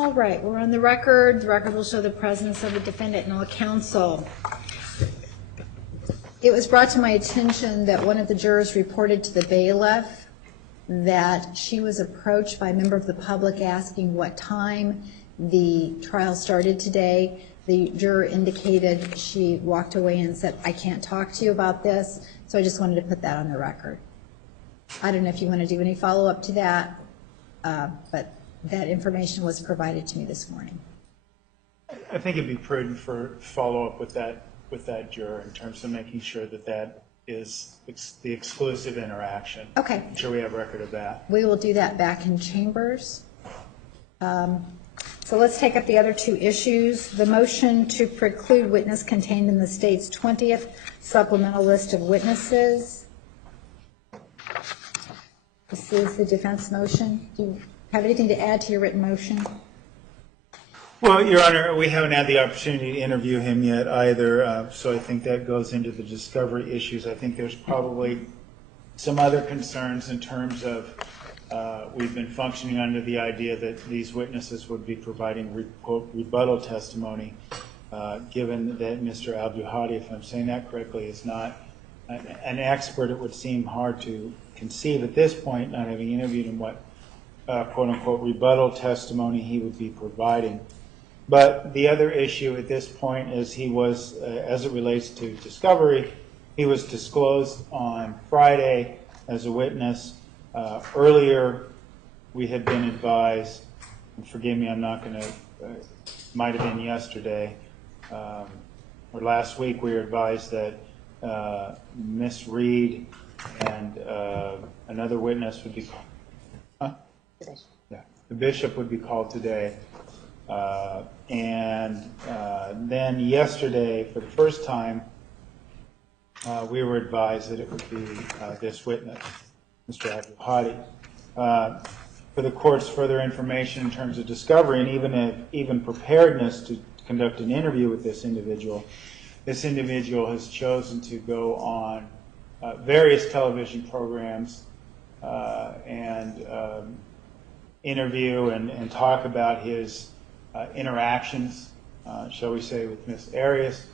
All right, we're on the record. The record will show the presence of the defendant and all counsel. It was brought to my attention that one of the jurors reported to the bailiff that she was approached by a member of the public asking what time the trial started today. The juror indicated she walked away and said, I can't talk to you about this, so I just wanted to put that on the record. I don't know if you want to do any follow-up to that, but that information was provided to me this morning. I think it'd be prudent for follow-up with that juror in terms of making sure that that is the exclusive interaction. Okay. I'm sure we have record of that. We will do that back in chambers. So let's take up the other two issues. The motion to preclude witness contained in the state's 20th supplemental list of witnesses. This is the defense motion. Do you have anything to add to your written motion? Well, Your Honor, we haven't had the opportunity to interview him yet either, so I think that goes into the discovery issues. I think there's probably some other concerns in terms of we've been functioning under the idea that these witnesses would be providing rebuttal testimony, given that Mr. Abduhadi, if I'm saying that correctly, is not an expert. It would seem hard to conceive at this point, not having interviewed him, what quote-unquote rebuttal testimony he would be providing. But the other issue at this point is he was, as it relates to discovery, he was disclosed on Friday as a witness. Earlier, we had been advised, and forgive me, I'm not going to, might have been yesterday, or last week, we were advised that Miss Reed and another witness would be called, yeah, the bishop would be called today. And then yesterday, for the first time, we were advised that it would be this witness, Mr. Abduhadi. For the court's further information in terms of discovery and even preparedness to conduct an interview with this individual has chosen to go on various television programs and interview and talk about his interactions, shall we say, with Ms. Arias.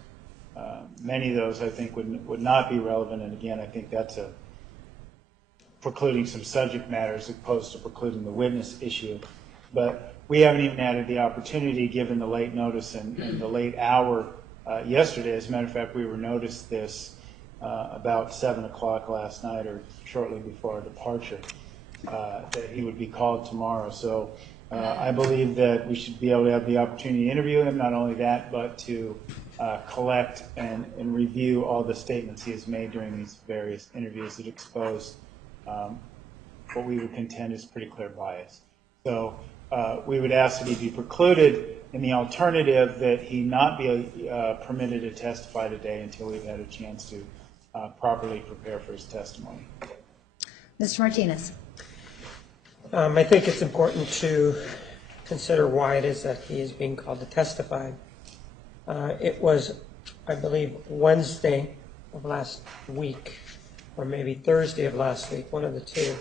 Many of those, I think, would not be relevant, and again, I think that's precluding some subject matter as opposed to precluding the witness issue. But we haven't even had the opportunity, given the late notice and the late hour yesterday. As a matter of fact, we were noticed this about 7 o'clock last night, or shortly before our departure, that he would be called tomorrow. So I believe that we should be able to have the opportunity to interview him, not only that, but to collect and review all the statements he has made during these various interviews that expose what we would contend is pretty clear bias. So we would ask that he be precluded, in the alternative that he not be permitted to testify today until we've had a chance to properly prepare for his testimony. Mr. Martinez. I think it's important to consider why it is that he is being called to testify. It was, I believe, Wednesday of last week, or maybe Thursday of last week, one of the two,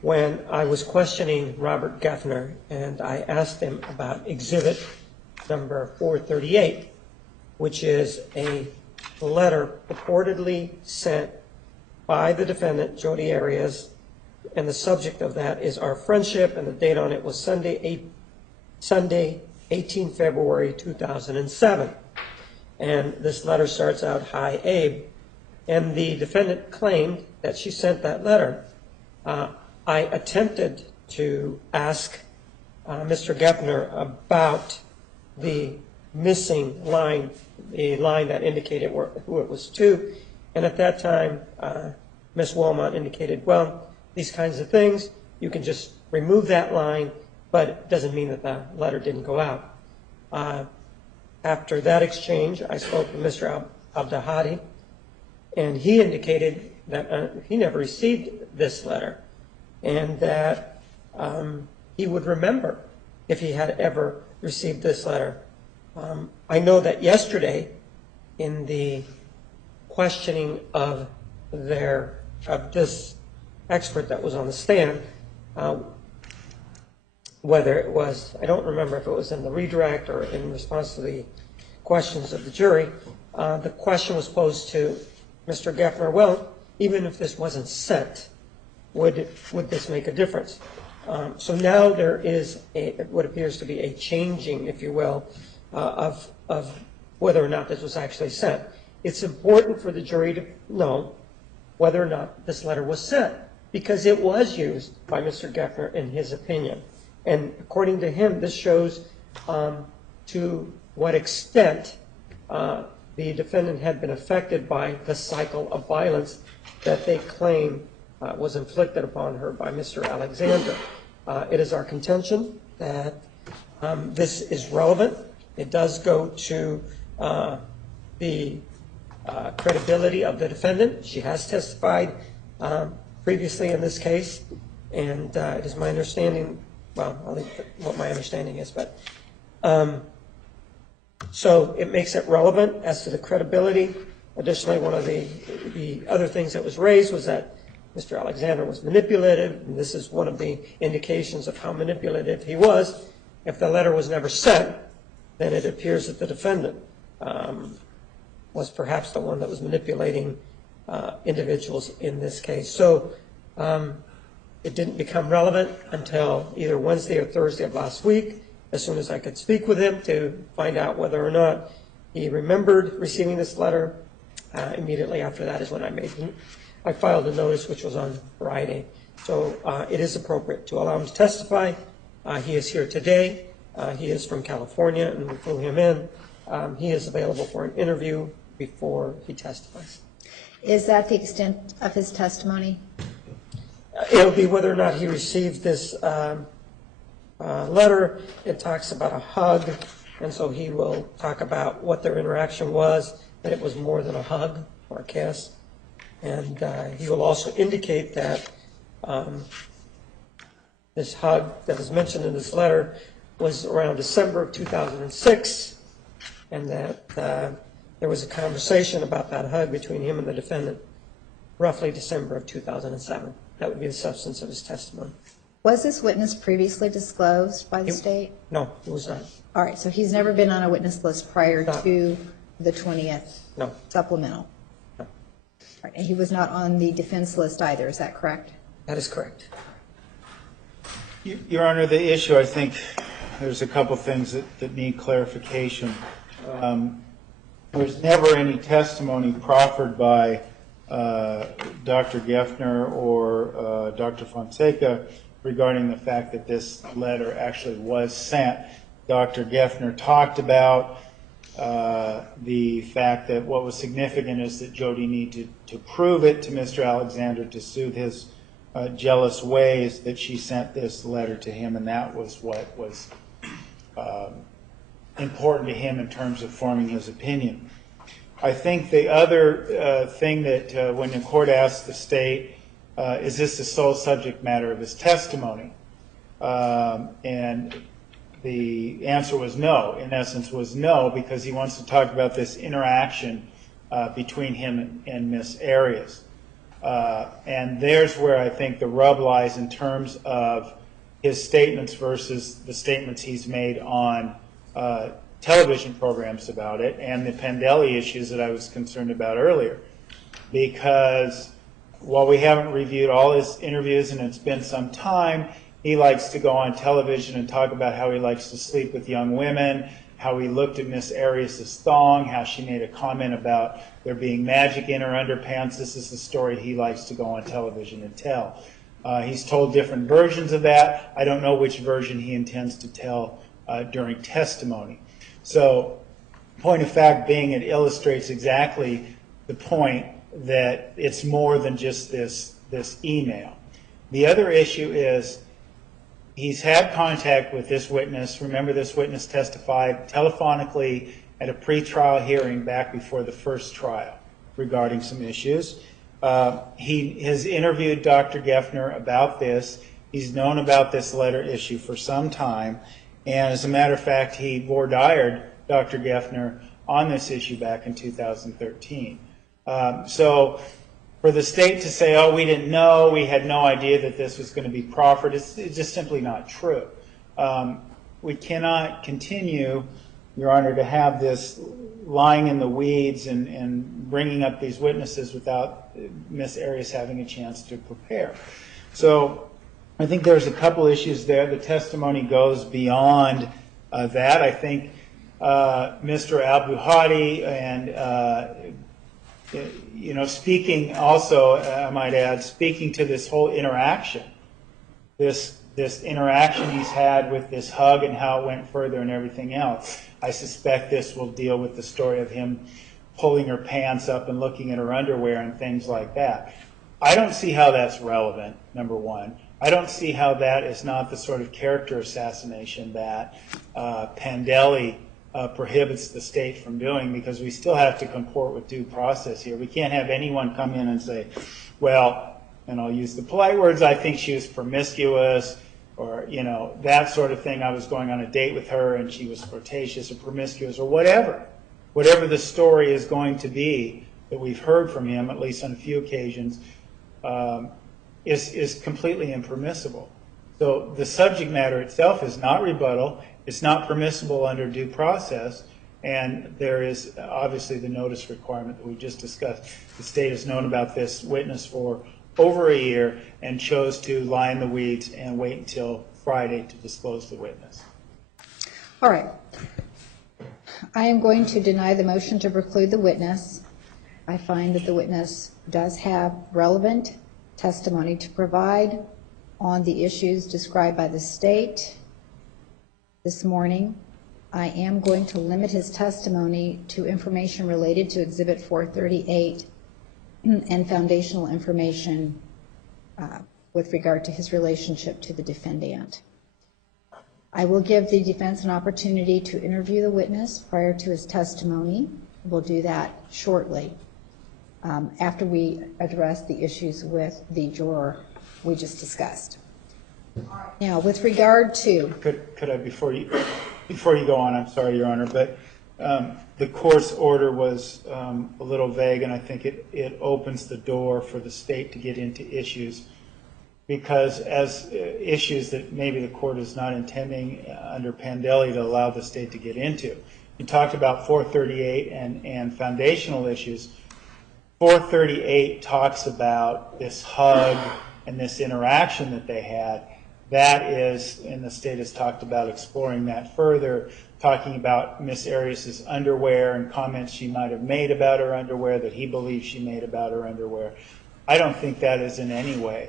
when I was questioning Robert Geffner, and I asked him about exhibit number 438, which is a letter purportedly sent by the defendant, Jodi Arias, and the subject of that is our friendship, and the date on it was Sunday, 18 February 2007. And this letter starts out, "Hi, Abe." And the defendant claimed that she sent that letter. I attempted to ask Mr. Geffner about the missing line, the line that indicated who it was to. And at that time, Ms. Willmott indicated, well, these kinds of things, you can just remove that line, but it doesn't mean that the letter didn't go out. After that exchange, I spoke with Mr. Abduhadi, and he indicated that he never received this letter, and that he would remember if he had ever received this letter. I know that yesterday, in the questioning of this expert that was on the stand, whether it was, I don't remember if it was in the redirect or in response to the questions of the jury, the question was posed to Mr. Geffner, well, even if this wasn't sent, would this make a difference? So now there is what appears to be a changing, if you will, of whether or not this was actually sent. It's important for the jury to know whether or not this letter was sent, because it was used by Mr. Geffner in his opinion. And according to him, this shows to what extent the defendant had been affected by the cycle of violence that they claim was inflicted upon her by Mr. Alexander. It is our contention that this is relevant. It does go to the credibility of the defendant. She has testified previously in this case, and it is my understanding, well, I'll leave what my understanding is, but so it makes it relevant as to the credibility. Additionally, one of the other things that was raised was that Mr. Alexander was manipulative, and this is one of the indications of how manipulative he was. If the letter was never sent, then it appears that the defendant was perhaps the one that was manipulating individuals in this case. So it didn't become relevant until either Wednesday or Thursday of last week, as soon as I could speak with him to find out whether or not he remembered receiving this letter. Immediately after that is when I filed a notice, which was on Friday. So it is appropriate to allow him to testify. He is here today. He is from California, and we flew him in. He is available for an interview before he testifies. Is that the extent of his testimony? It'll be whether or not he received this letter. It talks about a hug, and so he will talk about what their interaction was, that it was more than a hug or a kiss. And he will also indicate that this hug that is mentioned in this letter was around December of 2006, and that there was a conversation about that hug between him and the defendant roughly December of 2007. That would be the substance of his testimony. Was this witness previously disclosed by the state? No, it was not. All right, so he's never been on a witness list prior to the 20th No. supplemental? No. All right, and he was not on the defense list either, is that correct? That is correct. Your Honor, the issue, I think there's a couple things that need clarification. There's never any testimony proffered by Dr. Geffner or Dr. Fonseca regarding the fact that this letter actually was sent. Dr. Geffner talked about the fact that what was significant is that Jodi needed to prove it to Mr. Alexander to soothe his jealous ways, that she sent this letter to him, and that was what was important to him in terms of forming his opinion. I think the other thing that when the court asked the state, is this the sole subject matter of his testimony? And the answer was no, in essence was no, because he wants to talk about this interaction between him and Miss Arias. And there's where I think the rub lies in terms of his statements versus the statements he's made on television programs about it, and the Pendelli issues that I was concerned about earlier. Because while we haven't reviewed all his interviews and it's been some time, he likes to go on television and talk about how he likes to sleep with young women, how he looked at Miss Arias' thong, how she made a comment about there being magic in her underpants. This is the story he likes to go on television and tell. He's told different versions of that. I don't know which version he intends to tell during testimony. So, point of fact being, it illustrates exactly the point that it's more than just this email. The other issue is he's had contact with this witness. Remember, this witness testified telephonically at a pretrial hearing back before the first trial regarding some issues. He has interviewed Dr. Geffner about this. He's known about this letter issue for some time. And as a matter of fact, he voir-dired Dr. Geffner on this issue back in 2013. So for the state to say, oh, we didn't know, we had no idea that this was going to be proffered, it's just simply not true. We cannot continue, Your Honor, to have this lying in the weeds and bringing up these witnesses without Ms. Arias having a chance to prepare. So I think there's a couple issues there. The testimony goes beyond that. I think Mr. Al-Buhadi and, speaking also, I might add, speaking to this whole interaction, this interaction he's had with this hug and how it went further and everything else. I suspect this will deal with the story of him pulling her pants up and looking at her underwear and things like that. I don't see how that's relevant, number one. I don't see how that is not the sort of character assassination that Pandeli prohibits the state from doing, because we still have to comport with due process here. We can't have anyone come in and say, well, and I'll use the polite words, I think she was promiscuous, or, that sort of thing. I was going on a date with her and she was flirtatious or promiscuous or whatever. Whatever the story is going to be that we've heard from him, at least on a few occasions, is completely impermissible. So the subject matter itself is not rebuttal. It's not permissible under due process. And there is obviously the notice requirement that we just discussed. The state has known about this witness for over a year and chose to lie in the weeds and wait until Friday to disclose the witness. All right. I am going to deny the motion to preclude the witness. I find that the witness does have relevant testimony to provide on the issues described by the state this morning. I am going to limit his testimony to information related to Exhibit 438 and foundational information with regard to his relationship to the defendant. I will give the defense an opportunity to interview the witness prior to his testimony. We'll do that shortly after we address the issues with the juror we just discussed. Now, with regard to... Could I, before you go on, I'm sorry, Your Honor, but the court's order was a little vague, and I think it opens the door for the state to get into issues, because as issues that maybe the court is not intending under Pandeli to allow the state to get into. You talked about 438 and foundational issues. 438 talks about this hug and this interaction that they had. That is, and the state has talked about exploring that further, talking about Miss Arias' underwear and comments she might have made about her underwear that he believes she made about her underwear. I don't think that is in any way,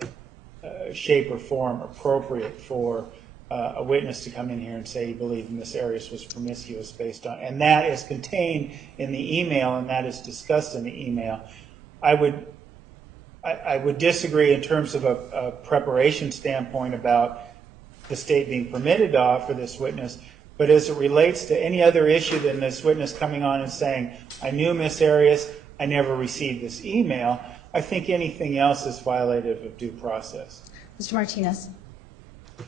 shape or form appropriate for a witness to come in here and say he believed Miss Arias was promiscuous based on, and that is contained in the email and that is discussed in the email. I would disagree in terms of a preparation standpoint about the state being permitted to offer this witness, but as it relates to any other issue than this witness coming on and saying, I knew Miss Arias, I never received this email, I think anything else is violative of due process. Mr. Martinez.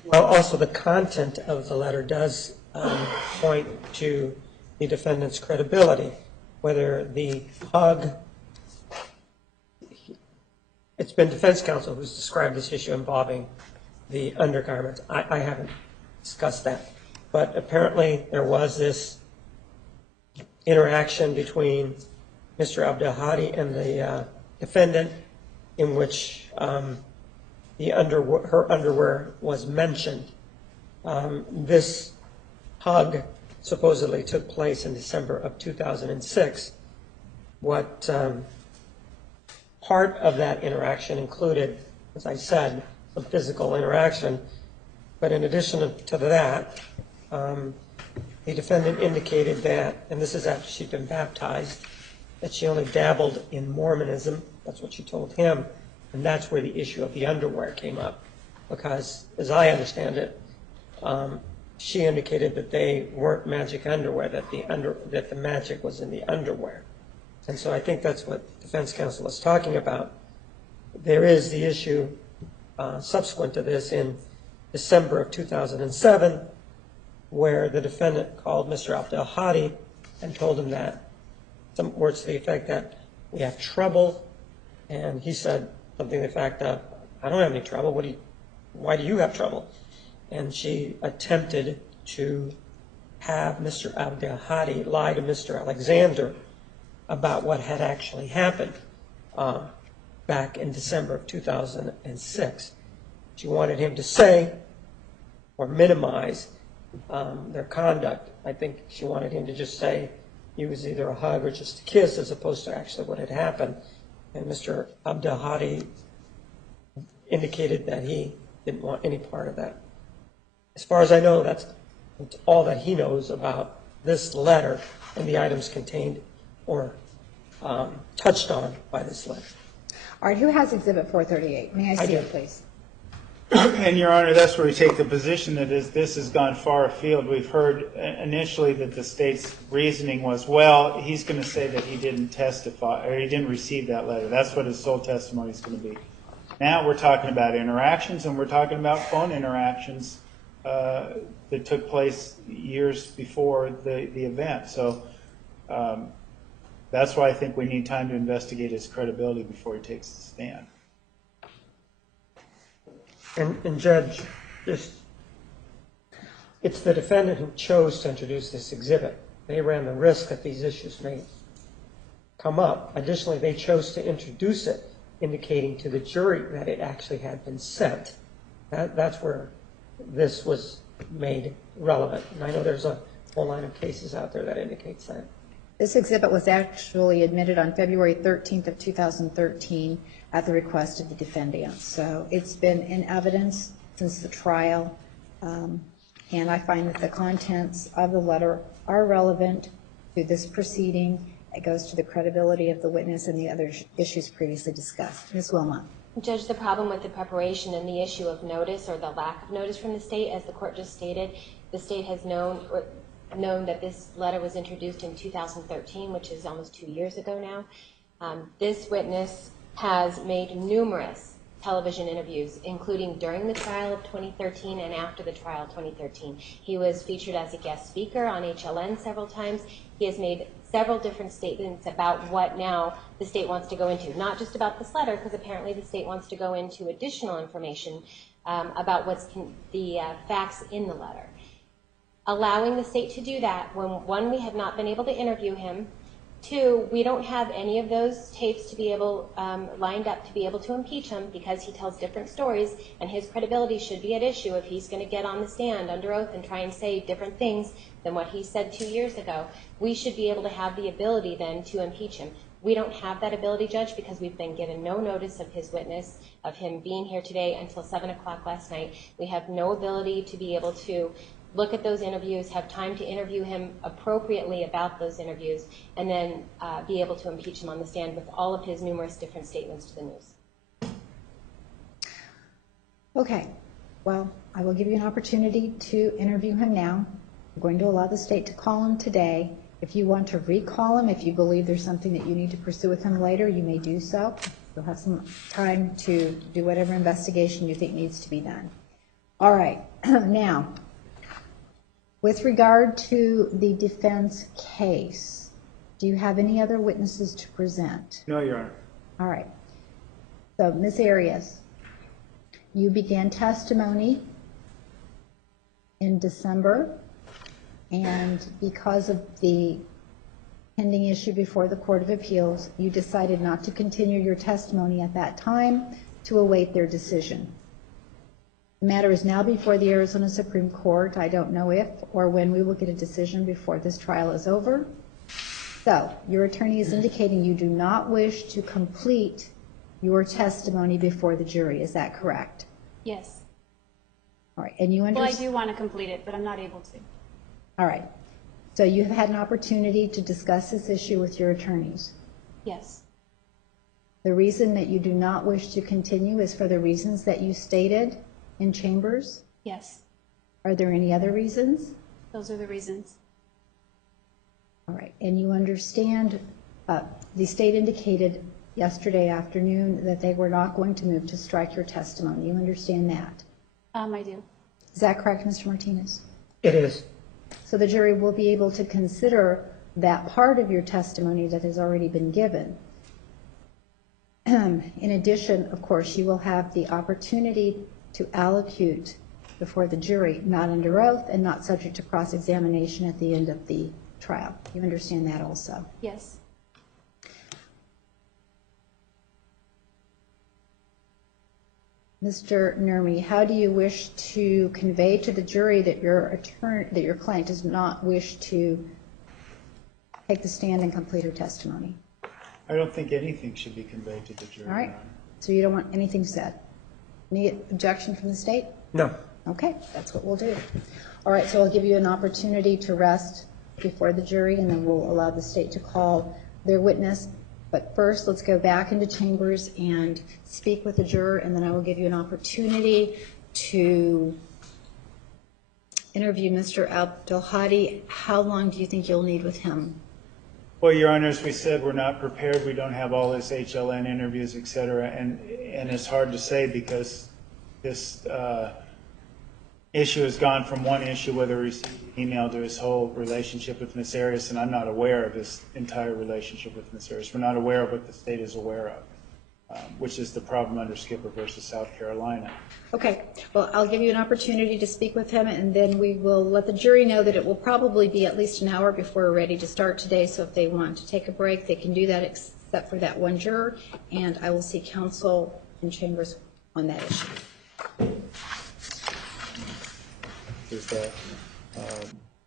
Well, also the content of the letter does point to the defendant's credibility, whether the hug... It's been defense counsel who's described this issue involving the undergarments. I haven't discussed that. But apparently there was this interaction between Mr. Abdelhadi and the defendant in which her underwear was mentioned. This hug supposedly took place in December of 2006. What part of that interaction included, as I said, some physical interaction. But in addition to that, the defendant indicated that, and this is after she'd been baptized, that she only dabbled in Mormonism. That's what she told him. And that's where the issue of the underwear came up. Because, as I understand it, she indicated that they weren't magic underwear, that the magic was in the underwear. And so I think that's what defense counsel is talking about. There is the issue subsequent to this in December of 2007, where the defendant called Mr. Abdelhadi and told him that, some words to the effect that we have trouble, and he said something to the effect of, I don't have any trouble, why do you have trouble? and she attempted to have Mr. Abdelhadi lie to Mr. Alexander about what had actually happened back in December of 2006. She wanted him to say or minimize their conduct. I think she wanted him to just say it was either a hug or just a kiss as opposed to actually what had happened. And Mr. Abdelhadi indicated that he didn't want any part of that. As far as I know, that's all that he knows about this letter and the items contained or touched on by this letter. All right, who has Exhibit 438? May I see it, please? And, Your Honor, that's where we take the position that this has gone far afield. We've heard initially that the state's reasoning was, well, he's going to say that he didn't testify or he didn't receive that letter. That's what his sole testimony is going to be. Now we're talking about interactions, and we're talking about phone interactions that took place years before the event. So that's why I think we need time to investigate his credibility before he takes the stand. And Judge, it's the defendant who chose to introduce this exhibit. They ran the risk that these issues may come up. Additionally, they chose to introduce it, indicating to the jury that it actually had been sent. That's where this was made relevant. And I know there's a whole line of cases out there that indicates that. This exhibit was actually admitted on February 13th of 2013 at the request of the defendant. So it's been in evidence since the trial, and I find that the contents of the letter are relevant to this proceeding. It goes to the credibility of the witness and the other issues previously discussed. Ms. Willmott. Judge, the problem with the preparation and the issue of notice or the lack of notice from the state, as the court just stated, the state has known that this letter was introduced in 2013, which is almost 2 years ago now. This witness has made numerous television interviews, including during the trial of 2013 and after the trial of 2013. He was featured as a guest speaker on HLN several times. He has made several different statements about what now the state wants to go into, not just about this letter, because apparently the state wants to go into additional information about what's the facts in the letter. Allowing the state to do that when, one, we have not been able to interview him, two, we don't have any of those tapes to be able, lined up to be able to impeach him because he tells different stories and his credibility should be at issue if he's going to get on the stand under oath and try and say different things than what he said 2 years ago. We should be able to have the ability then to impeach him. We don't have that ability, Judge, because we've been given no notice of his witness, of him being here today until 7 o'clock last night. We have no ability to be able to look at those interviews, have time to interview him appropriately about those interviews, and then be able to impeach him on the stand with all of his numerous different statements to the news. Okay, well, I will give you an opportunity to interview him now. I'm going to allow the state to call him today. If you want to recall him, if you believe there's something that you need to pursue with him later, you may do so. You'll have some time to do whatever investigation you think needs to be done. All right, now, with regard to the defense case, do you have any other witnesses to present? No, Your Honor. All right. So, Ms. Arias, you began testimony in December, and because of the pending issue before the Court of Appeals, you decided not to continue your testimony at that time to await their decision. The matter is now before the Arizona Supreme Court. I don't know if or when we will get a decision before this trial is over. So, your attorney is indicating you do not wish to complete your testimony before the jury. Is that correct? Yes. All right. And you Well, I understand? do want to complete it, but I'm not able to. All right. So you have had an opportunity to discuss this issue with your attorneys. Yes. The reason that you do not wish to continue is for the reasons that you stated in chambers? Yes. Are there any other reasons? Those are the reasons. All right. And you understand the state indicated yesterday afternoon that they were not going to move to strike your testimony. You understand that? I do. Is that correct, Mr. Martinez? It is. So the jury will be able to consider that part of your testimony that has already been given. In addition, of course, you will have the opportunity to allocute before the jury, not under oath and not subject to cross-examination at the end of the trial. You understand that also? Yes. Mr. Nurmi, how do you wish to convey to the jury that your client does not wish to take the stand and complete her testimony? I don't think anything should be conveyed to the jury. All right. So you don't want anything said? Any objection from the state? No. Okay, that's what we'll do. All right, so I'll give you an opportunity to rest before the jury, and then we'll allow the state to call their witness. But first, let's go back into chambers and speak with the juror, and then I will give you an opportunity to interview Mr. Abdulhadi. How long do you think you'll need with him? Well, Your Honor, as we said, we're not prepared. We don't have all this HLN interviews, et cetera, and it's hard to say because this issue has gone from one issue, whether he received an email, to his whole relationship with Ms. Arias, and I'm not aware of his entire relationship with Ms. Arias. We're not aware of what the state is aware of, which is the problem under Skipper versus South Carolina. Okay, well, I'll give you an opportunity to speak with him, and then we will let the jury know that it will probably be at least an hour before we're ready to start today, so if they want to take a break, they can do that except for that one juror, and I will see counsel in chambers on that issue. Is that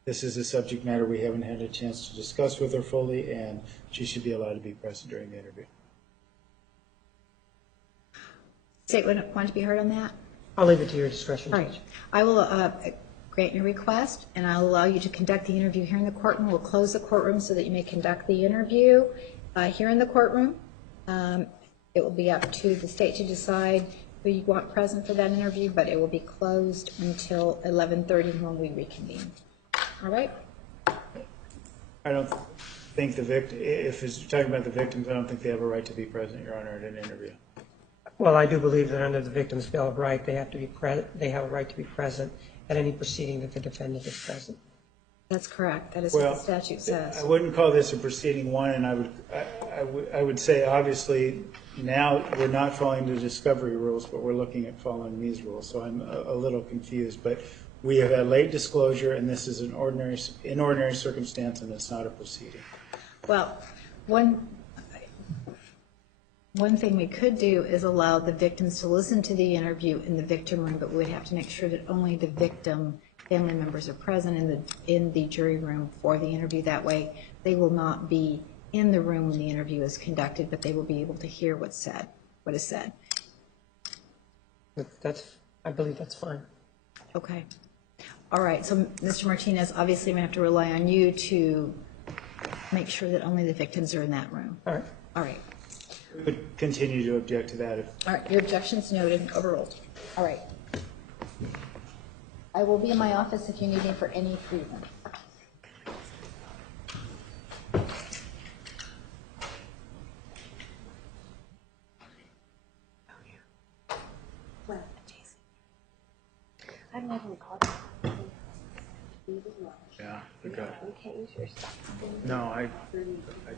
this is a subject matter we haven't had a chance to discuss with her fully, and she should be allowed to be present during the interview. State want to be heard on that? I'll leave it to your discretion, All Judge. right. I will grant your request, and I'll allow you to conduct the interview here in the courtroom. We'll close the courtroom so that you may conduct the interview here in the courtroom. It will be up to the state to decide who you want present for that interview, but it will be closed until 11:30 when we reconvene. All right? I don't think the victim, if it's talking about the victims, I don't think they have a right to be present, Your Honor, at an interview. Well, I do believe that under the Victims' Bill of Rights, they have a right to be present at any proceeding that the defendant is present. That's correct. That is what the statute says. I wouldn't call this a proceeding one, and I would say, obviously, now we're not following the discovery rules, but we're looking at following these rules, so I'm a little confused. But we have had late disclosure, and this is an ordinary circumstance, and it's not a proceeding. Well, one thing we could do is allow the victims to listen to the interview in the victim room, but we would have to make sure that only the victim family members are present in the jury room for the interview. That way, they will not be in the room when the interview is conducted, but they will be able to hear what is said. I believe that's fine. Okay. All right. So, Mr. Martinez, obviously, we have to rely on you to make sure that only the victims are in that room. All right. All right. We would continue to object to that. All right. Your objection's noted. Overruled. All right. I will be in my office if you need me for any reason. I've never recorded. Yeah, I got it. You can't use your stuff. No, I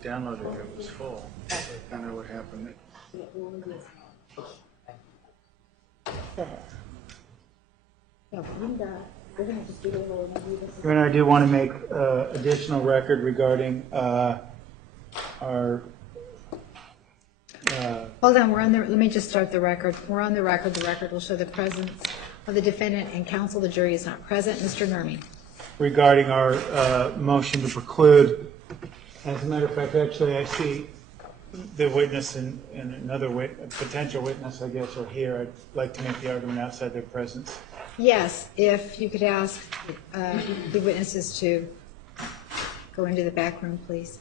downloaded it. It was full. I don't know what happened. And I do want to make additional record regarding our. Hold on, let me just start the record. We're on the record. The record will show the presence of the defendant and counsel. The jury is not present. Mr. Nurmi. Regarding our motion to preclude. As a matter of fact, actually, I see the witness and another potential witness, I guess, are here. I'd like to make the argument outside their presence. Yes, if you could ask the witnesses to go into the back room, please.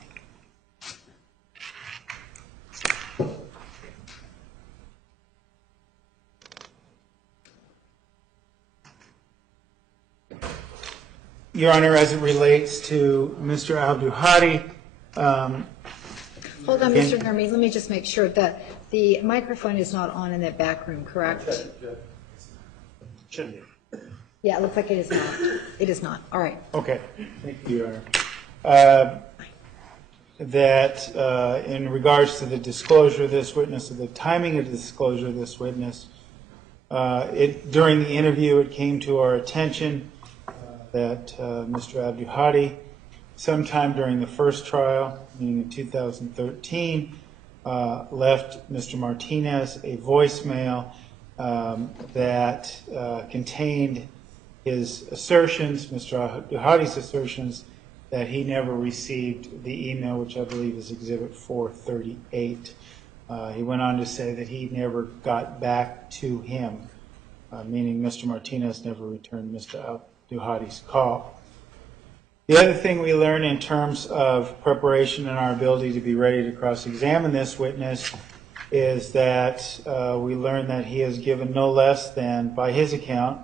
Your Honor, as it relates to Mr. Abdulhadi. Hold on, Mr. Nurmi. Let me just make sure that the microphone is not on in that back room, correct? Shouldn't be. Yeah, it looks like it is not. It is not. All right. Okay. Thank you, Your Honor. That in regards to the disclosure of this witness, or the timing of the disclosure of this witness, During the interview, it came to our attention that Mr. Abduhadi, sometime during the first trial, meaning in 2013, left Mr. Martinez a voicemail that contained his assertions, Mr. Abduhadi's assertions, that he never received the email, which I believe is Exhibit 438. He went on to say that he never got back to him, meaning Mr. Martinez never returned Mr. Abduhadi's call. The other thing we learn in terms of preparation and our ability to be ready to cross-examine this witness is that we learn that he has given no less than, by his account,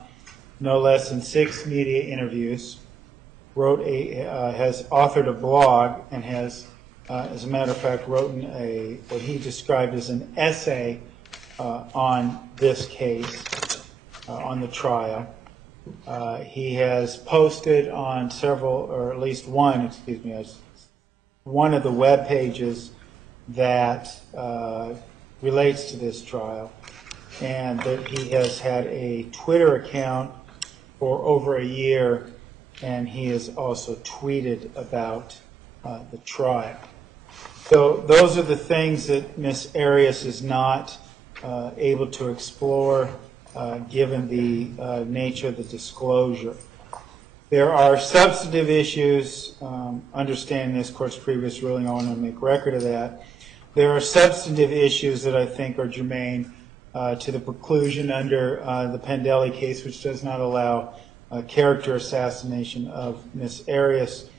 no less than 6 media interviews, has authored a blog, and has, as a matter of fact, written what he described as an essay on this case, on the trial. He has posted on several, or at least one of the web pages that relates to this trial, and that he has had a Twitter account for over a year, and he has also tweeted about the trial. So those are the things that Ms. Arias is not able to explore given the nature of the disclosure. There are substantive issues, understanding this court's previous ruling, I want to make record of that. There are substantive issues that I think are germane to the preclusion under the Pendelli case, which does not allow character assassination of Ms. Arias.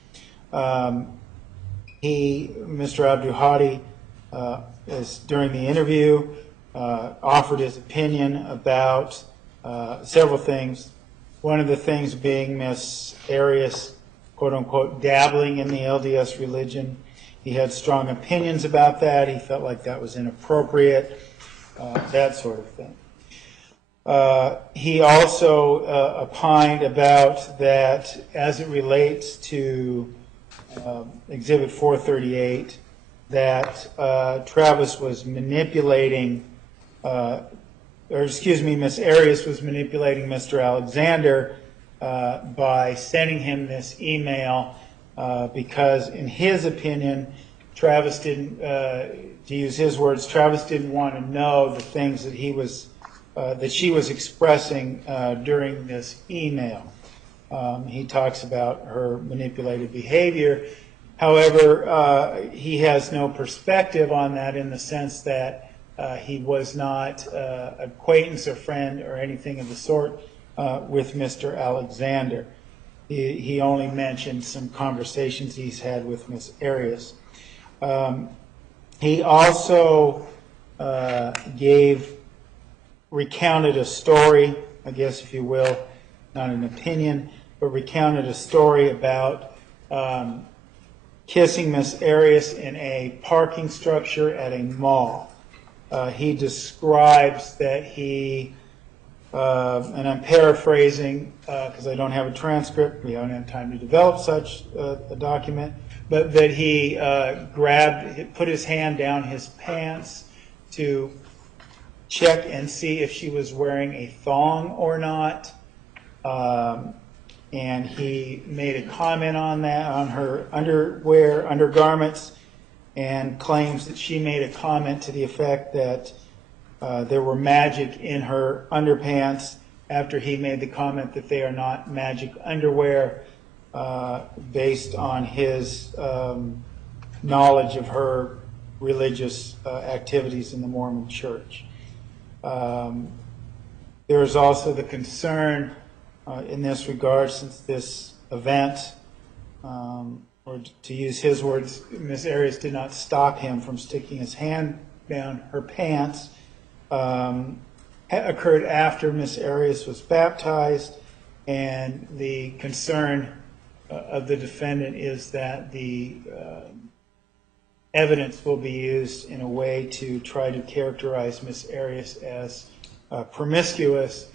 Mr. Abduhadi, during the interview, offered his opinion about several things. One of the things being Ms. Arias, quote unquote, dabbling in the LDS religion. He had strong opinions about that. He felt like that was inappropriate, that sort of thing. He also opined about that as it relates to Exhibit 438, that Travis was manipulating, Ms. Arias was manipulating Mr. Alexander by sending him this email because, in his opinion, Travis didn't, to use his words, Travis didn't want to know the things that that she was expressing during this email. He talks about her manipulative behavior. However, he has no perspective on that in the sense that he was not acquaintance or friend or anything of the sort with Mr. Alexander. He only mentioned some conversations he's had with Ms. Arias. He also recounted a story, I guess if you will, not an opinion, but recounted a story about kissing Ms. Arias in a parking structure at a mall. He describes that he, and I'm paraphrasing because I don't have a transcript, we haven't had time to develop such a document, but that he put his hand down his pants to check and see if she was wearing a thong or not. And he made a comment on that, on her undergarments, and claims that she made a comment to the effect that there were magic in her underpants after he made the comment that they are not magic underwear, based on his knowledge of her religious activities in the Mormon Church. There is also the concern in this regard, since this event, or to use his words, Ms. Arias did not stop him from sticking his hand down her pants, occurred after Ms. Arias was baptized, and the concern of the defendant is that the evidence will be used in a way to try to characterize Ms. Arias as promiscuous,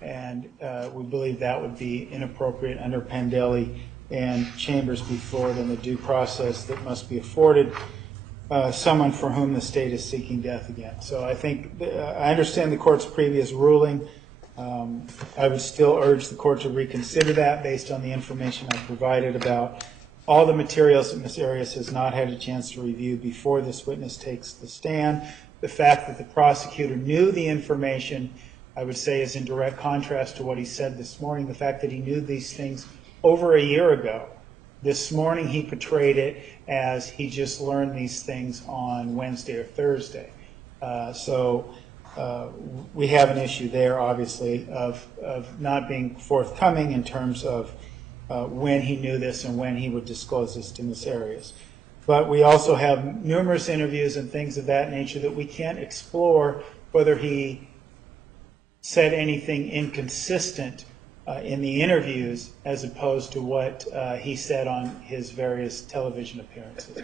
and we believe that would be inappropriate under Pendelli and Chambers v. Ford and the due process that must be afforded someone for whom the state is seeking death again. So I think, I understand the court's previous ruling. I would still urge the court to reconsider that based on the information I provided about all the materials that Ms. Arias has not had a chance to review before this witness takes the stand. The fact that the prosecutor knew the information, I would say, is in direct contrast to what he said this morning. The fact that he knew these things over a year ago. This morning he portrayed it as he just learned these things on Wednesday or Thursday. So we have an issue there, obviously, of not being forthcoming in terms of when he knew this and when he would disclose this to Ms. Arias. But we also have numerous interviews and things of that nature that we can't explore whether he said anything inconsistent in the interviews as opposed to what he said on his various television appearances.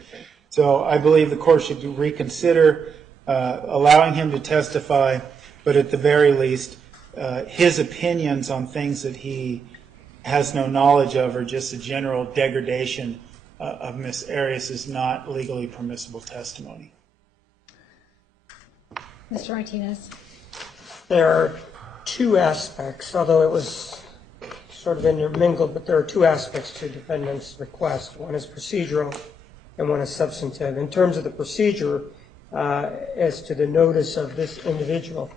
So I believe the court should reconsider allowing him to testify, but at the very least, his opinions on things that he has no knowledge of or just a general degradation of Ms. Arias is not legally permissible testimony. Mr. Martinez. There are two aspects, although it was sort of intermingled, but there are two aspects to defendant's request. One is procedural and one is substantive. In terms of the procedure, as to the notice of this individual,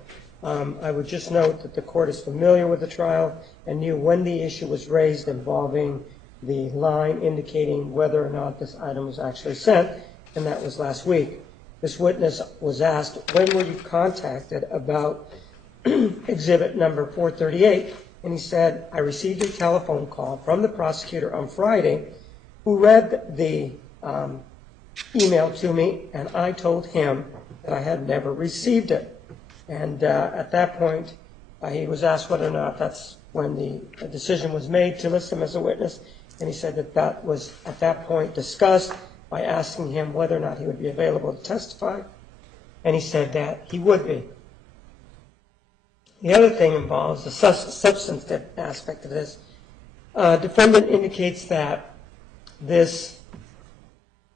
I would just note that the court is familiar with the trial and knew when the issue was raised involving the line indicating whether or not this item was actually sent, and that was last week. This witness was asked, when were you contacted about exhibit number 438? And he said, I received a telephone call from the prosecutor on Friday who read the email to me, and I told him that I had never received it. And at that point, he was asked whether or not that's when the decision was made to list him as a witness, and he said that that was at that point discussed by asking him whether or not he would be available to testify, and he said that he would be. The other thing involves the substantive aspect of this. Defendant indicates that this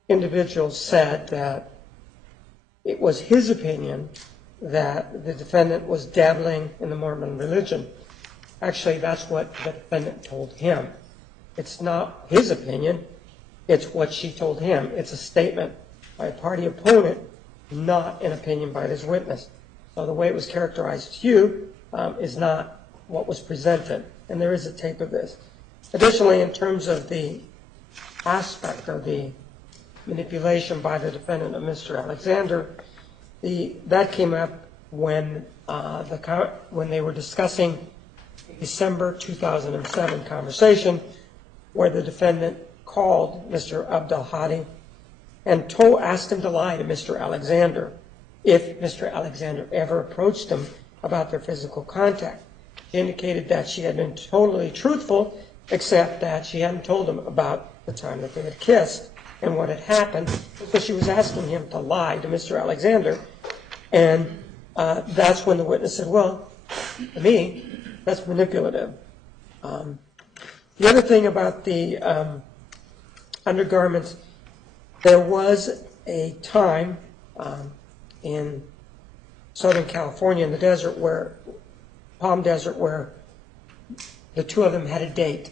individual said that it was his opinion that the defendant was dabbling in the Mormon religion. Actually, that's what the defendant told him. It's not his opinion, it's what she told him. It's a statement by a party opponent, not an opinion by this witness. So the way it was characterized to you is not what was presented, and there is a tape of this. Additionally, in terms of the aspect of the manipulation by the defendant of Mr. Alexander, that came up when they were discussing December 2007 conversation where the defendant called Mr. Abdel Hadi and asked him to lie to Mr. Alexander if Mr. Alexander ever approached him about their physical contact. She indicated that she had been totally truthful, except that she hadn't told him about the time that they had kissed and what had happened. So she was asking him to lie to Mr. Alexander, and that's when the witness said, well, to me, that's manipulative. The other thing about the undergarments, there was a time in Southern California in the desert Palm Desert, where the two of them had a date.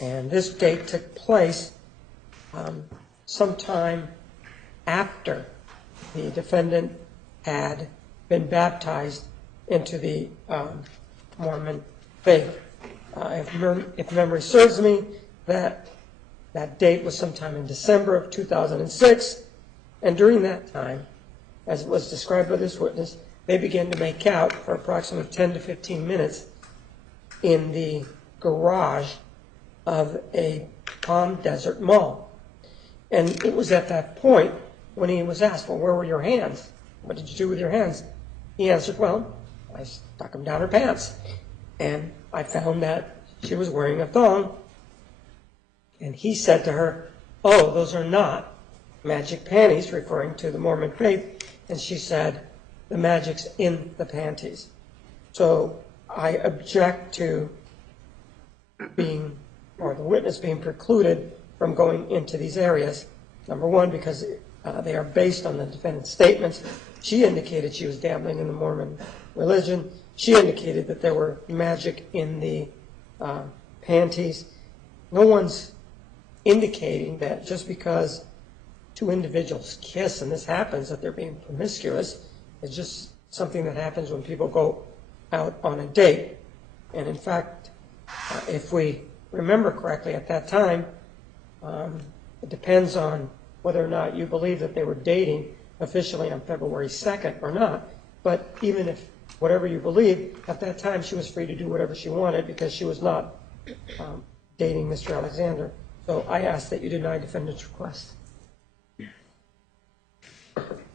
And this date took place sometime after the defendant had been baptized into the Mormon faith. If memory serves me, that date was sometime in December of 2006, and during that time, as it was described by this witness, they began to make out for approximately 10 to 15 minutes in the garage of a Palm Desert mall. And it was at that point when he was asked, well, where were your hands? What did you do with your hands? He answered, well, I stuck them down her pants. And I found that she was wearing a thong. And he said to her, oh, those are not magic panties, referring to the Mormon faith. And she said, the magic's in the panties. So I object to the witness being precluded from going into these areas. Number one, because They are based on the defendant's statements. She indicated she was dabbling in the Mormon religion. She indicated that there were magic in the panties. No one's indicating that just because two individuals kiss and this happens, that they're being promiscuous. It's just something that happens when people go out on a date. And in fact, if we remember correctly at that time, it depends on whether or not you believe that they were dating officially on February 2nd or not. But even if whatever you believe, at that time she was free to do whatever she wanted because she was not dating Mr. Alexander. So I ask that you deny defendant's request.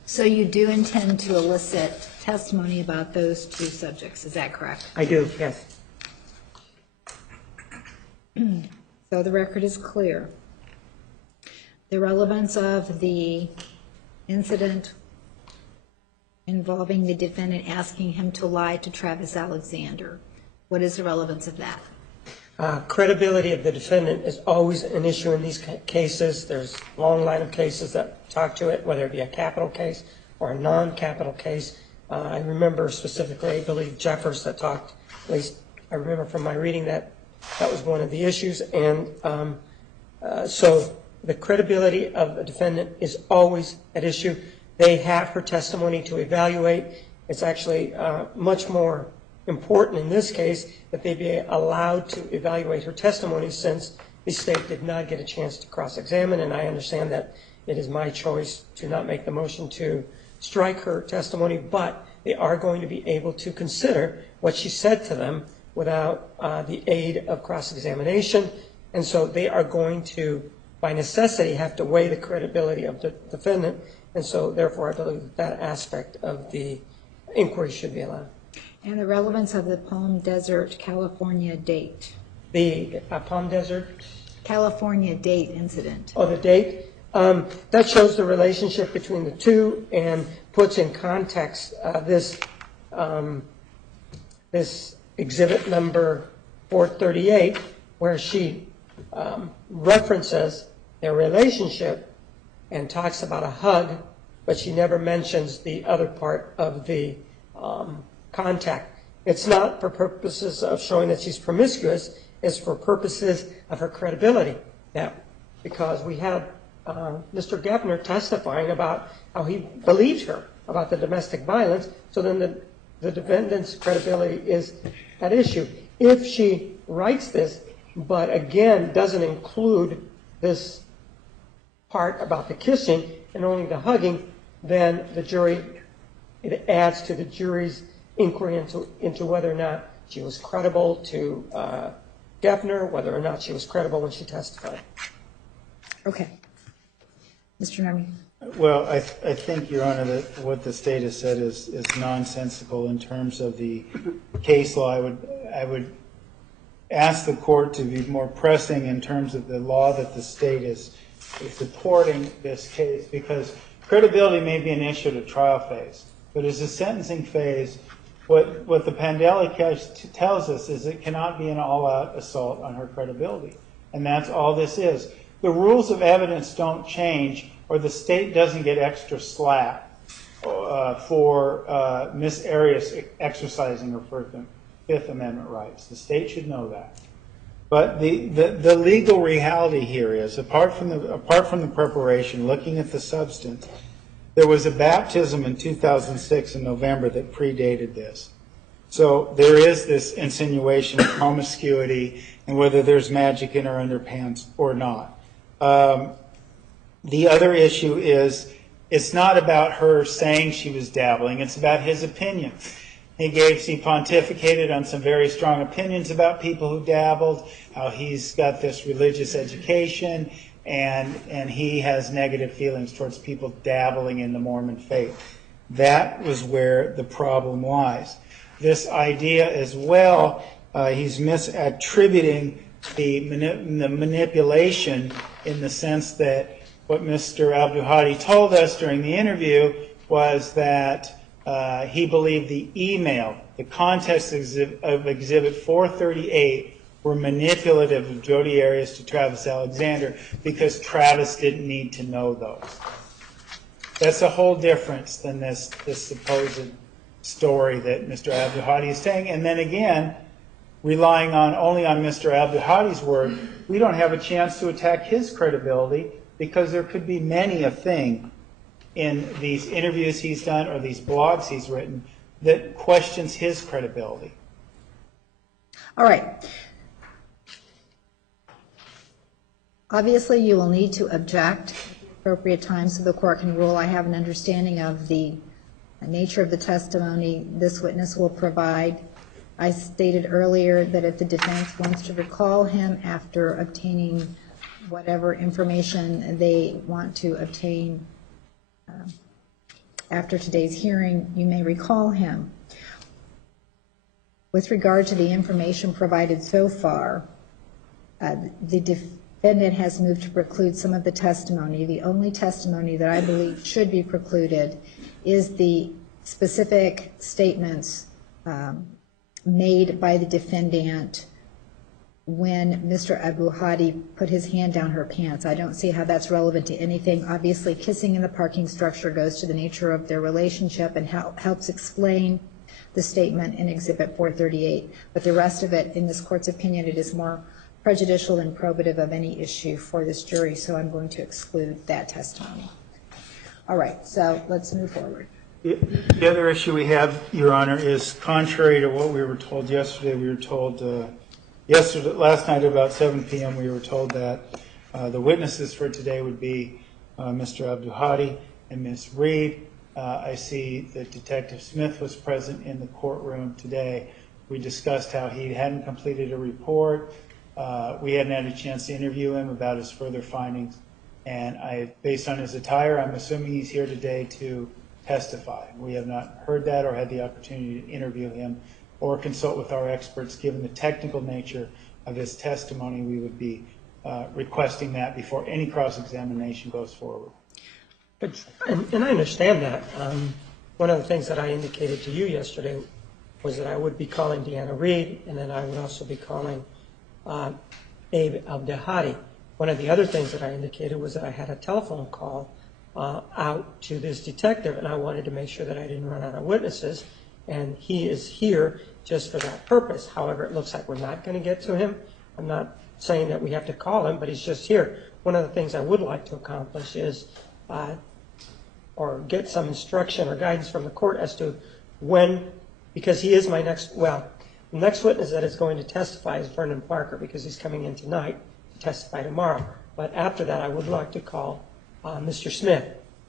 So you do intend to elicit testimony about those two subjects, is that correct? I do, yes. So the record is clear. The relevance of the incident involving the defendant asking him to lie to Travis Alexander. What is the relevance of that? Credibility of the defendant is always an issue in these cases. There's a long line of cases that talk to it, whether it be a capital case or a non-capital case. I remember specifically, I believe, Jeffers that talked, at least I remember from my reading that was one of the issues. And so the credibility of the defendant is always at issue. They have her testimony to evaluate. It's actually much more important in this case that they be allowed to evaluate her testimony since the state did not get a chance to cross-examine, and I understand that it is my choice to not make the motion to strike her testimony, but they are going to be able to consider what she said to them without the aid of cross-examination, and so they are going to, by necessity, have to weigh the credibility of the defendant, and so therefore I believe that aspect of the inquiry should be allowed. And the relevance of the Palm Desert, California date. The Palm Desert? California date incident. Oh, the date? That shows the relationship between the two and puts in context this exhibit number 438, where she references their relationship and talks about a hug, but she never mentions the other part of the contact. It's not for purposes of showing that she's promiscuous, it's for purposes of her credibility. Now, because we had Mr. Geffner testifying about how he believed her about the domestic violence, so then the defendant's credibility is at issue. If she writes this, but again doesn't include this part about the kissing and only the hugging, then the jury, it adds to the jury's inquiry into whether or not she was credible to Geffner, whether or not she was credible when she testified. Okay. Mr. Nermi. Well, I think, Your Honor, that what the state has said is nonsensical in terms of the case law. I would ask the court to be more pressing in terms of the law that the state is supporting this case, because credibility may be an issue at a trial phase, but as a sentencing phase, what the Pandeli case tells us is it cannot be an all-out assault on her credibility, and that's all this is. The rules of evidence don't change, or the state doesn't get extra slack for Ms. Arias exercising her Fifth Amendment rights. The state should know that. But the legal reality here is, apart from the preparation, looking at the substance, there was a baptism in 2006 in November that predated this. So there is this insinuation of promiscuity and whether there's magic in her underpants or not. The other issue is, it's not about her saying she was dabbling, it's about his opinion. He pontificated on some very strong opinions about people who dabbled, how he's got this religious education, and he has negative feelings towards people dabbling in the Mormon faith. That was where the problem lies. This idea as well, he's misattributing the manipulation in the sense that what Mr. Abduhadi told us during the interview was that he believed the email, the context of Exhibit 438, were manipulative of Jodi Arias to Travis Alexander because Travis didn't need to know those. That's a whole difference than this supposed story that Mr. Abdulhadi is saying. And then again, relying only on Mr. Abdulhadi's word, we don't have a chance to attack his credibility because there could be many a thing in these interviews he's done or these blogs he's written that questions his credibility. All right. Obviously, you will need to object at the appropriate time so the court can rule. I have an understanding of the nature of the testimony this witness will provide. I stated earlier that if the defense wants to recall him after obtaining whatever information they want to obtain after today's hearing, you may recall him. With regard to the information provided so far, the defendant has moved to preclude some of the testimony. The only testimony that I believe should be precluded is the specific statements made by the defendant when Mr. Abdulhadi put his hand down her pants. I don't see how that's relevant to anything. Obviously, kissing in the parking structure goes to the nature of their relationship and helps explain the statement in Exhibit 438. But the rest of it, in this court's opinion, it is more prejudicial and probative of any issue for this jury, so I'm going to exclude that testimony. All right, so let's move forward. The other issue we have, Your Honor, is contrary to what we were told yesterday. We were told last night about 7 p.m. we were told that the witnesses for today would be Mr. Abdulhadi and Ms. Reed. I see that Detective Smith was present in the courtroom today. We discussed how he hadn't completed a report. We hadn't had a chance to interview him about his further findings. And based on his attire, I'm assuming he's here today to testify. We have not heard that or had the opportunity to interview him or consult with our experts. Given the technical nature of his testimony, we would be requesting that before any cross-examination goes forward. And I understand that. One of the things that I indicated to you yesterday was that I would be calling Deanna Reed, and then I would also be calling Abe Abdulhadi. One of the other things that I indicated was that I had a telephone call out to this detective, and I wanted to make sure that I didn't run out of witnesses, and he is here just for that purpose. However, it looks like we're not going to get to him. I'm not saying that we have to call him, but he's just here. One of the things I would like to accomplish is or get some instruction or guidance from the court as to when, because he is my next, the next witness that is going to testify is Vernon Parker, because he's coming in tonight to testify tomorrow. But after that, I would like to call Mr. Smith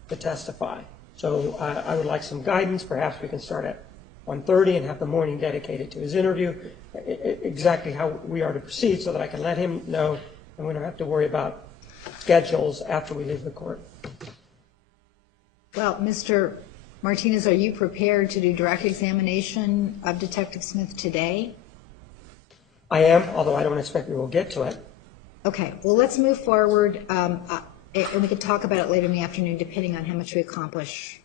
to testify. So I would like some guidance. Perhaps we can start at 1:30 and have the morning dedicated to his interview, exactly how we are to proceed so that I can let him know and we don't have to worry about schedules after we leave the court. Well, Mr. Martinez, are you prepared to do direct examination of Detective Smith today? I am, although I don't expect we will get to it. Okay, well, let's move forward, and we can talk about it later in the afternoon, depending on how much we accomplish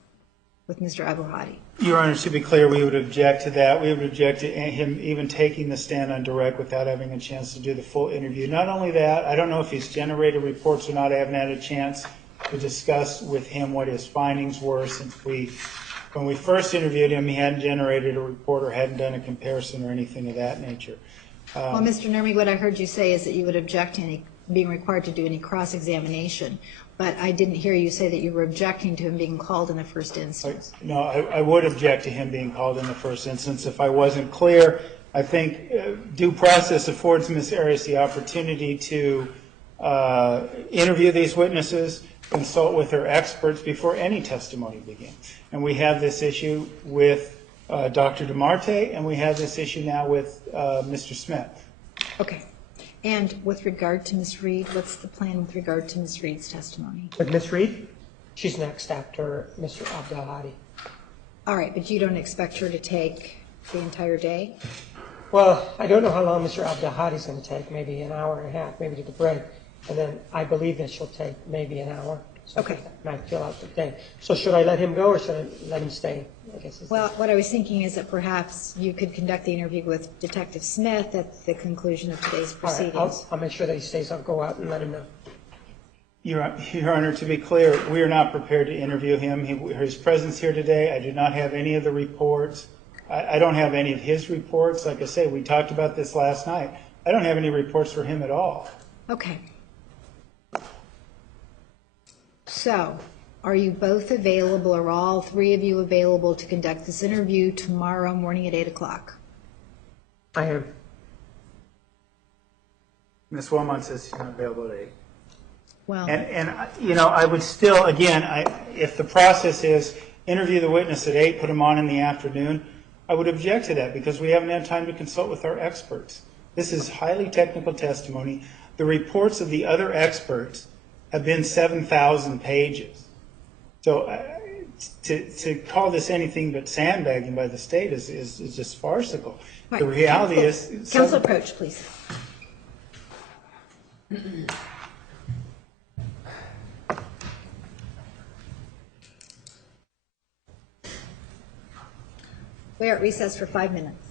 with Mr. Abdulhadi. Your Honor, to be clear, we would object to that. We would object to him even taking the stand on direct without having a chance to do the full interview. Not only that, I don't know if he's generated reports or not. I haven't had a chance to discuss with him what his findings were since when we first interviewed him, he hadn't generated a report or hadn't done a comparison or anything of that nature. Well, Mr. Nurmi, what I heard you say is that you would object to any being required to do any cross-examination, but I didn't hear you say that you were objecting to him being called in the first instance. No, I would object to him being called in the first instance if I wasn't clear. I think due process affords Ms. Arias the opportunity to interview these witnesses, consult with her experts before any testimony begins. And we have this issue with Dr. DeMarte, and we have this issue now with Mr. Smith. Okay. And with regard to Ms. Reed, what's the plan with regard to Ms. Reed's testimony? With Ms. Reed, she's next after Mr. Abdulhadi. All right, but you don't expect her to take the entire day? Well, I don't know how long Mr. Abdulhadi is going to take, maybe an hour and a half, maybe to the break. And then I believe that she'll take maybe an hour. So Okay. that might fill out the day. So should I let him go or should I let him stay? I guess Well, what I was thinking is that perhaps you could conduct the interview with Detective Smith at the conclusion of today's all right, proceedings. I'll make sure that he stays. I'll go out and let him know. Your Honor, to be clear, we are not prepared to interview him. His presence here today, I do not have any of the reports. I don't have any of his reports. Like I say, we talked about this last night. I don't have any reports for him at all. Okay. So, are you both available, or all three of you available to conduct this interview tomorrow morning at 8 o'clock? I am. Ms. Willmott says she's not available at 8. Well, And you know, I would still, again, if the process is interview the witness at 8, put him on in the afternoon, I would object to that because we haven't had time to consult with our experts. This is highly technical testimony. The reports of the other experts have been 7,000 pages. So to call this anything but sandbagging by the state is just farcical. right. The reality is... Council approach, please. We are at recess for 5 minutes.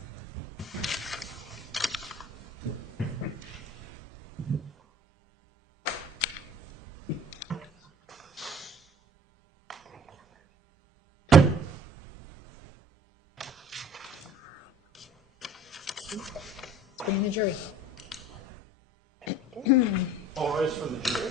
Bring the jury. All rise for the jury.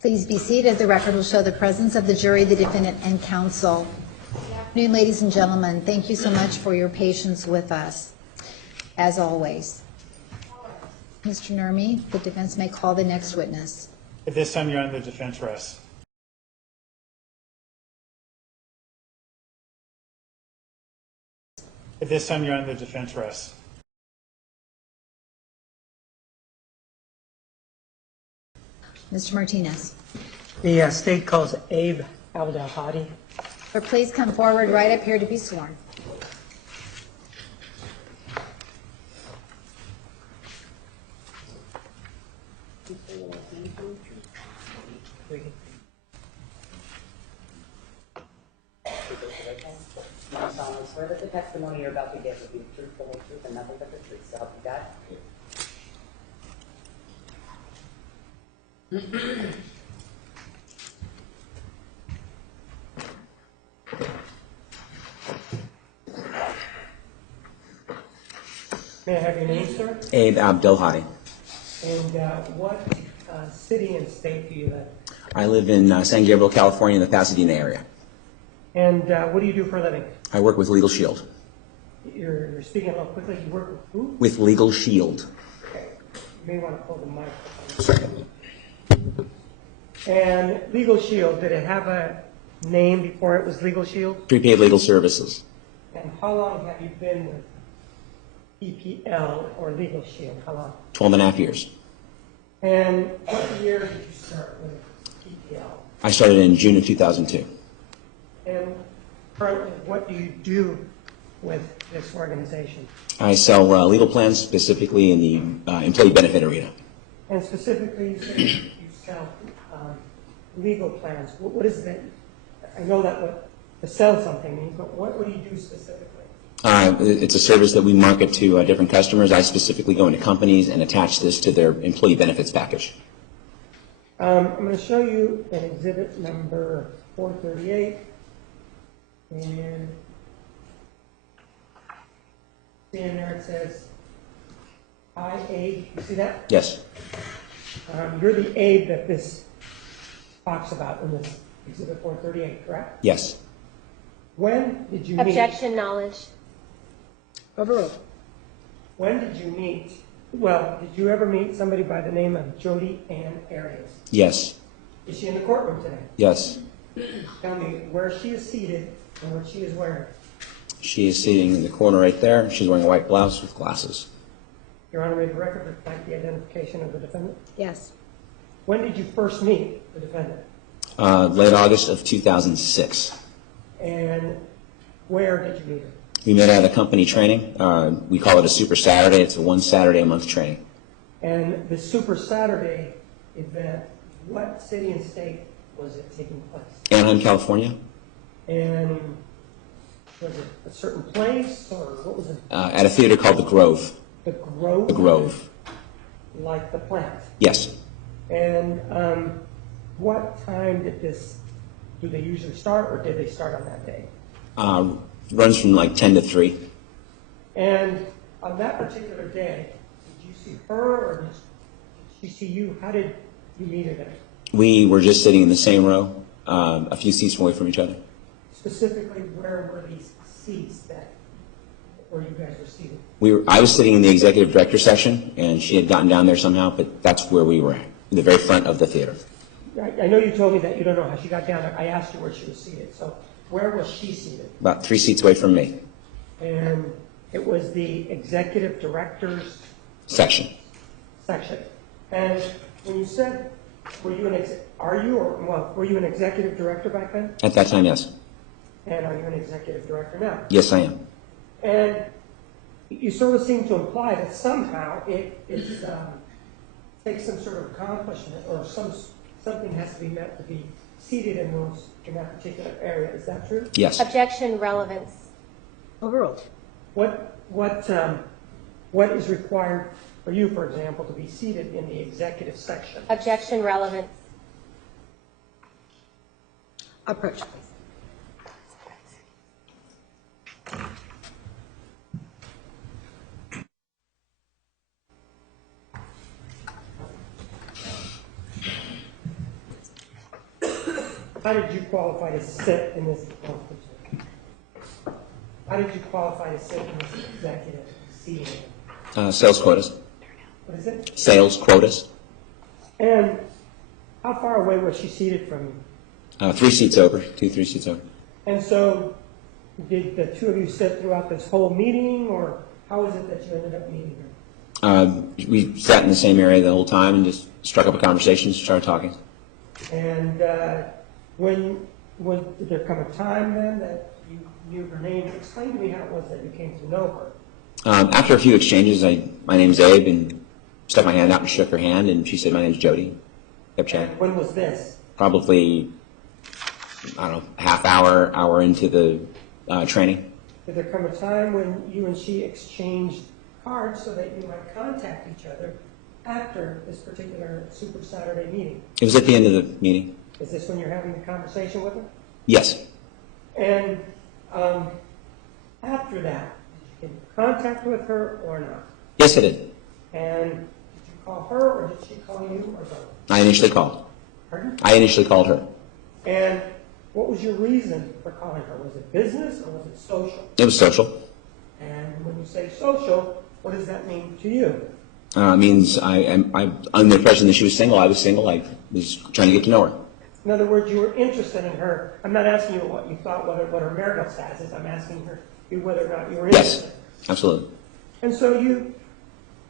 Please be seated. The record will show the presence of the jury, the defendant, and counsel. Good afternoon, ladies and gentlemen. Thank you so much for your patience with us, as always. Mr. Nurmi, the defense may call the next witness. At this time, Your Honor, the defense rests. At this time, Your Honor, the defense rests. Mr. Martinez. The state calls Abe Abdelhadi. Or please come forward right up here to be sworn. I solemnly swear that the testimony you're about to give will be the truth, the whole truth, and nothing but the truth. So help you God. May I have your name, sir? Abe Abdelhadi. And what city and state do you live? I live in San Gabriel, California, in the Pasadena area. And what do you do for a living? I work with Legal Shield. You're speaking a little quickly. You work with who? With Legal Shield. Okay. You may want to pull the microphone. And Legal Shield, did it have a name before it was Legal Shield? Prepaid Legal Services. And how long have you been with EPL or Legal Shield? How long? 12 and a half years. And what year did you start with EPL? I started in June of 2002. And currently, what do you do with this organization? I sell legal plans, specifically in the employee benefit arena. And specifically, you say you sell legal plans. What is that? I know that what to sell something means, but what do you do specifically? It's a service that we market to different customers. I specifically go into companies and attach this to their employee benefits package. I'm going to show you an exhibit number 438, and see in there it says, I aid. You see that? Yes. You're the aid that this talks about in this exhibit 438, correct? Yes. When did you meet? Objection, knowledge. Overruled. When did you meet? Well, did you ever meet somebody by the name of Jodi Arias? Yes. Is she in the courtroom today? Yes. Tell me where she is seated and what she is wearing. She is sitting in the corner right there. She's wearing a white blouse with glasses. Your Honor, may the record reflect the identification of the defendant? Yes. When did you first meet the defendant? Late August of 2006. And where did you meet her? We met at a company training. We call it a Super Saturday. It's a 1 Saturday a month training. And the Super Saturday event, what city and state was it taking place? Anaheim, California. And was it a certain place, or what was it? At a theater called The Grove. The Grove? The Grove. Like the plant. Yes. And what time did this, do they usually start, or did they start on that day? Runs from like 10 to 3. And on that particular day, did you see her, or did she see you? How did you meet her there? We were just sitting in the same row, a few seats away from each other. Specifically, where were these seats that where you guys were seated? I was sitting in the executive director section, and she had gotten down there somehow, but that's where we were, in the very front of the theater. I know you told me that you don't know how she got down there. I asked you where she was seated. So where was she seated? About 3 seats away from me. And it was the executive director's Section. section. And when you said, were you an executive director back then? At that time, yes. And are you an executive director now? Yes, I am. And you sort of seem to imply that somehow it takes some sort of accomplishment, or something has to be met to be seated in that particular area. Is that true? Yes. Objection, relevance. Overruled. What is required for you, for example, to be seated in the executive section? Objection, relevance. Approach, please. How did you qualify to sit in this? How did you qualify to sit in this executive seat? Sales quotas. What is it? Sales quotas. And how far away was she seated from you? 3 seats over. 2, 3 seats over. And so, did the two of you sit throughout this whole meeting, or how is it that you ended up meeting her? We sat in the same area the whole time and just struck up a conversation, started talking. And when did there come a time then that you knew her name? Explain to me how it was that you came to know her. After a few exchanges, my name's Abe, and stuck my hand out and shook her hand, and she said, "My name's Jodi." Kept chatting. When was this? Probably, I don't know, half hour into the training. Did there come a time when you and she exchanged cards so that you might contact each other after this particular Super Saturday meeting? It was at the end of the meeting. Is this when you're having the conversation with her? Yes. And after that, did you get in contact with her or not? Yes, I did. And did you call her, or did she call you, or both? I initially called. Pardon? I initially called her. And what was your reason for calling her? Was it business or was it social? It was social. And when you say social, what does that mean to you? Means I'm under the impression that she was single. I was single. I was trying to get to know her. In other words, you were interested in her. I'm not asking you what you thought, what her marital status is. I'm asking you whether or not you were interested. Yes, absolutely. And so you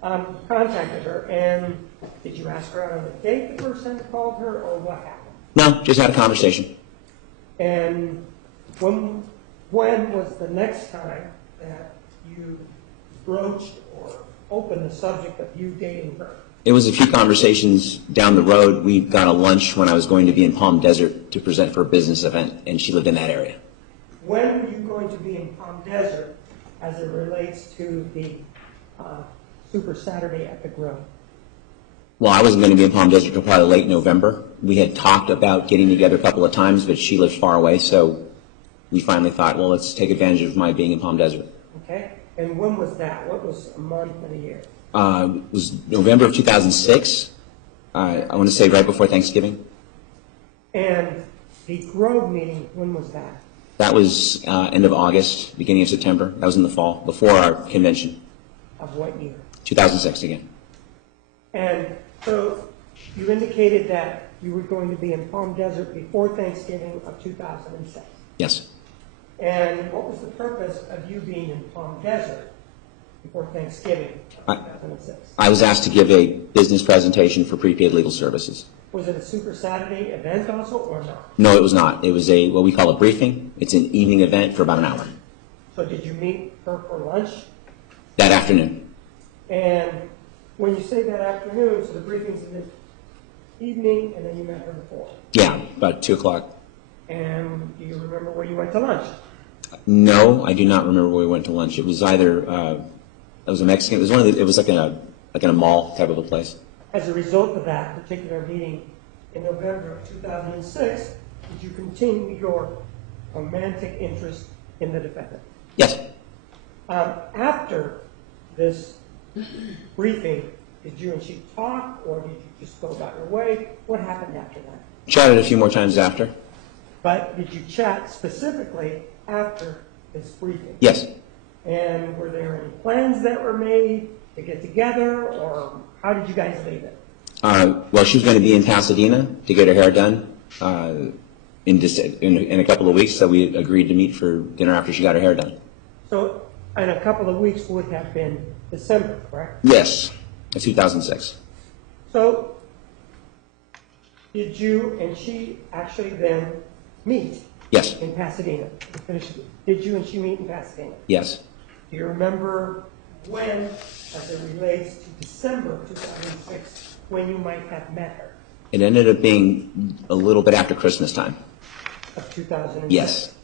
contacted her, and did you ask her out on a date the first time you called her, or what happened? No, just had a conversation. And when was the next time that you broached or opened the subject of you dating her? It was a few conversations down the road. We got a lunch when I was going to be in Palm Desert to present for a business event, and she lived in that area. when were you going to be in Palm Desert as it relates to the Super Saturday at the Grove? Well, I wasn't going to be in Palm Desert until probably late November. We had talked about getting together a couple of times, but she lives far away, so we finally thought, well, let's take advantage of my being in Palm Desert. Okay, and when was that? What was a month and a year? It was November of 2006. I want to say right before Thanksgiving. And the Grove meeting, when was that? That was end of August, beginning of September. That was in the fall, before our convention. Of what year? 2006 again. And so you indicated that you were going to be in Palm Desert before Thanksgiving of 2006. Yes. And what was the purpose of you being in Palm Desert before Thanksgiving of 2006? I was asked to give a business presentation for prepaid legal services. Was it a Super Saturday event also or not? No, it was not. It was what we call a briefing. It's an evening event for about an hour. So did you meet her for lunch? That afternoon. And when you say that afternoon, so the briefing's in the evening, and then you met her before. Yeah, about 2 o'clock. And do you remember where you went to lunch? No, I do not remember where we went to lunch. It was either it was a Mexican. It was one of the, it was like in a mall type of a place. As a result of that particular meeting in November of 2006, did you continue your romantic interest in the defendant? Yes. After this briefing, did you and she talk, or did you just go about your way? What happened after that? Chatted a few more times after. But did you chat specifically after this briefing? Yes. And were there any plans that were made to get together, or how did you guys leave it? Well, she was going to be in Pasadena to get her hair done in a couple of weeks, so we agreed to meet for dinner after she got her hair done. So, in a couple of weeks would have been December, correct? Yes, in 2006. So, did you and she actually then meet Yes. in Pasadena? Did you and she meet in Pasadena? Yes. Do you remember when, as it relates to December of 2006, when you might have met her? It ended up being a little bit after Christmas time. Of 2006? Yes.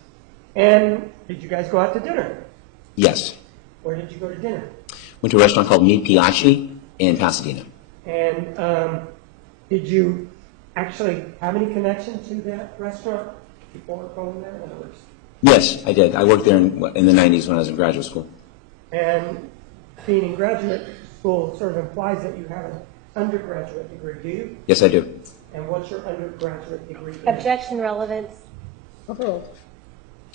And did you guys go out to dinner? Yes. Where did you go to dinner? Went to a restaurant called Mi Piaci in Pasadena. And did you actually have any connection to that restaurant before going there? In other words, Yes, I did. I worked there in the 90s when I was in graduate school. and being in graduate school sort of implies that you have an undergraduate degree, do you? Yes, I do. And what's your undergraduate degree in? Objection, relevance. Overruled.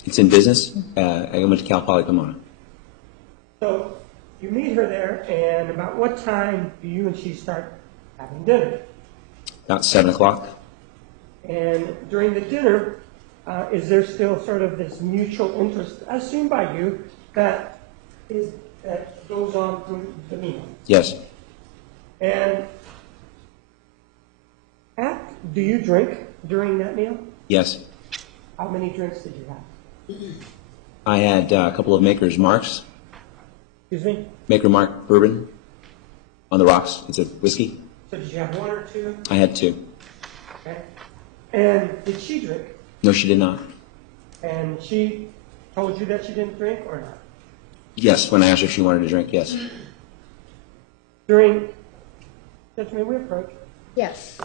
It's in business. I went to Cal Poly Pomona. So you meet her there, and about what time do you and she start having dinner? About 7 o'clock. And during the dinner, is there still sort of this mutual interest, assumed by you, that goes on through the meal? Yes. And do you drink during that meal? Yes. How many drinks did you have? I had a couple of Maker's Marks. Excuse me? Maker Mark bourbon on the rocks. It's a whiskey. So did you have one or two? I had 2. Okay. And did she drink? No, she did not. And she told you that she didn't drink or not? Yes, when I asked her if she wanted to drink, yes. During, Judge, may we approach? Yes.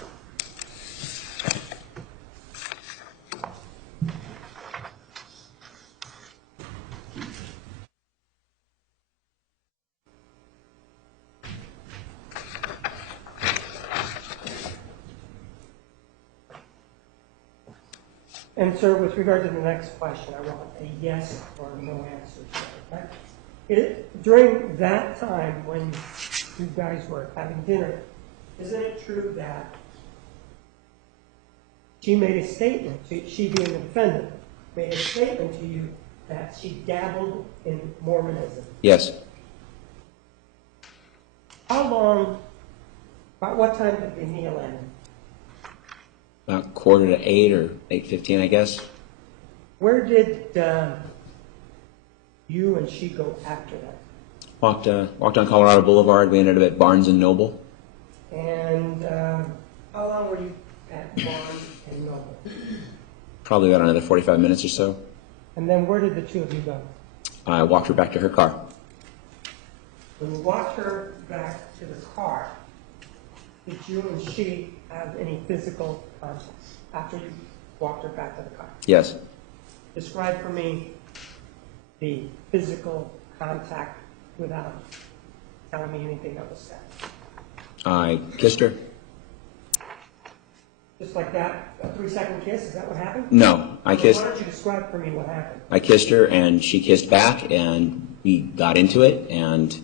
And sir, with regard to the next question, I want a yes or no answer. Okay? During that time when you guys were having dinner, isn't it true that she made a statement, she being the defendant, made a statement to you that she dabbled in Mormonism? Yes. How long, about what time did the meal end? About 7:45 or 8:15, I guess. Where did you and she go after that? Walked on Colorado Boulevard. We ended up at Barnes and Noble. And how long were you at Barnes and Noble? Probably about another 45 minutes or so. And then where did the two of you go? I walked her back to her car. When you walked her back to the car, did you and she have any physical contact after you walked her back to the car? Yes. Describe for me the physical contact without telling me anything that was said. I kissed her. Just like that, a 3-second kiss, is that what happened? No, I kissed. Why don't you describe for me what happened? I kissed her, and she kissed back, and we got into it, and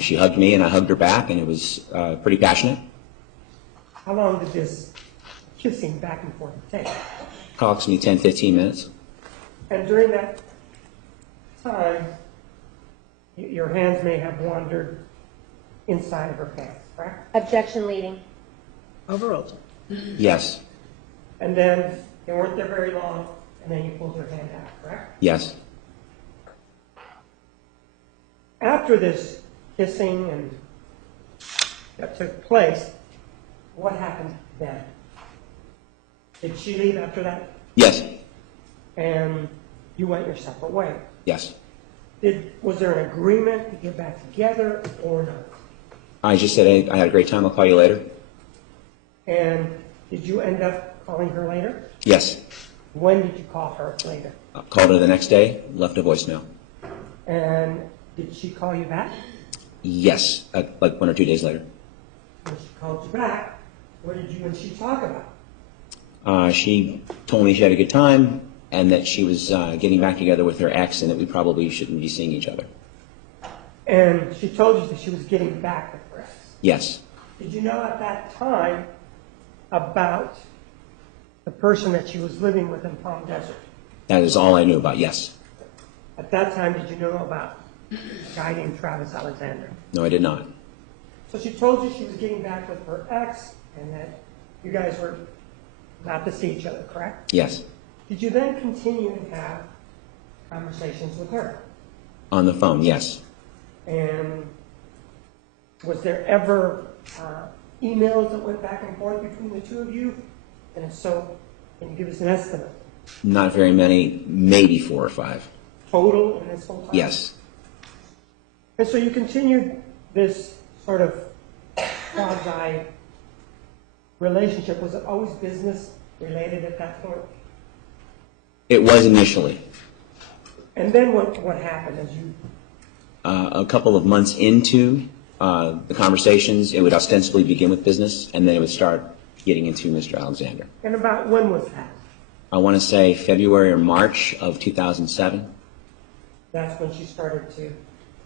she hugged me, and I hugged her back, and it was pretty passionate. How long did this kissing back and forth take? Approximately 10, 15 minutes. And during that time, your hands may have wandered inside of her pants, correct? Objection leading. Overruled. Yes. And then they weren't there very long, and then you pulled your hand out, correct? Yes. After this kissing and that took place, what happened then? Did she leave after that? Yes. And you went your separate way. Yes. Was there an agreement to get back together or not? I just said, I had a great time. I'll call you later. And did you end up calling her later? Yes. When did you call her later? Called her the next day, left a voicemail. And did she call you back? Yes. Like 1 or 2 days later. When she called you back, what did you and she talk about? She told me she had a good time and that she was getting back together with her ex and that we probably shouldn't be seeing each other. And she told you that she was getting back with her ex. Yes. Did you know at that time about the person that she was living with in Palm Desert? That is all I knew about, yes. At that time, did you know about a guy named Travis Alexander? No, I did not. So she told you she was getting back with her ex and that you guys were not to see each other, correct? Yes. Did you then continue to have conversations with her? On the phone, yes. And was there ever emails that went back and forth between the two of you? And if so, can you give us an estimate? Not very many, maybe 4 or 5. Total in this whole time? Yes. And so you continued this sort of quasi relationship. Was it always business related at that point? It was initially. And then what happened as you... A couple of months into the conversations, it would ostensibly begin with business, and then it would start getting into Mr. Alexander. And about when was that? I want to say February or March of 2007. That's when she started to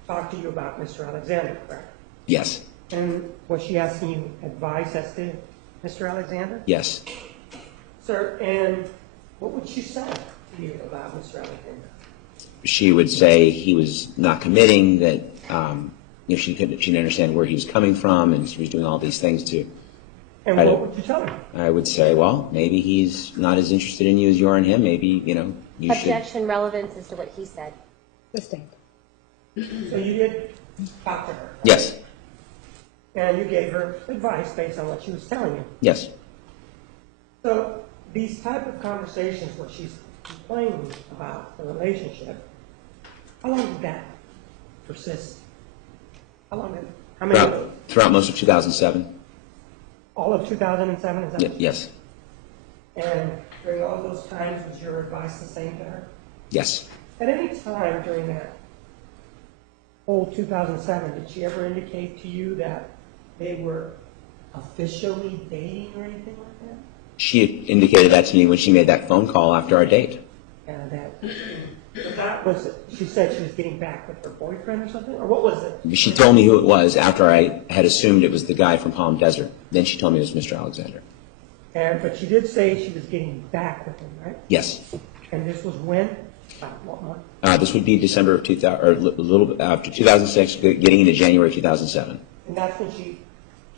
talk to you about Mr. Alexander, correct? Yes. And was she asking you advice as to Mr. Alexander? Yes. Sir, and what would she say to you about Mr. Alexander? She would say he was not committing, that she didn't understand where he was coming from, and he was doing all these things to... And what would you tell her? I would say, well, maybe he's not as interested in you as you are in him. Maybe, you should... Objection relevance as to what he said. Sustained. So you did talk to her? Yes. And you gave her advice based on what she was telling you? Yes. So these type of conversations where she's complaining about the relationship, how long did that persist? How many? Throughout most of 2007. All of 2007, is that? Yes. And during all those times, was your advice the same to her? Yes. At any time during that whole 2007, did she ever indicate to you that they were officially dating or anything like that? She indicated that to me when she made that phone call after our date. And that was, she said she was getting back with her boyfriend or something? Or what was it? She told me who it was after I had assumed it was the guy from Palm Desert. Then she told me it was Mr. Alexander. But she did say she was getting back with him, right? Yes. And this was when? About what month? This would be December of 2000, or a little bit after 2006, getting into January 2007. And that's when she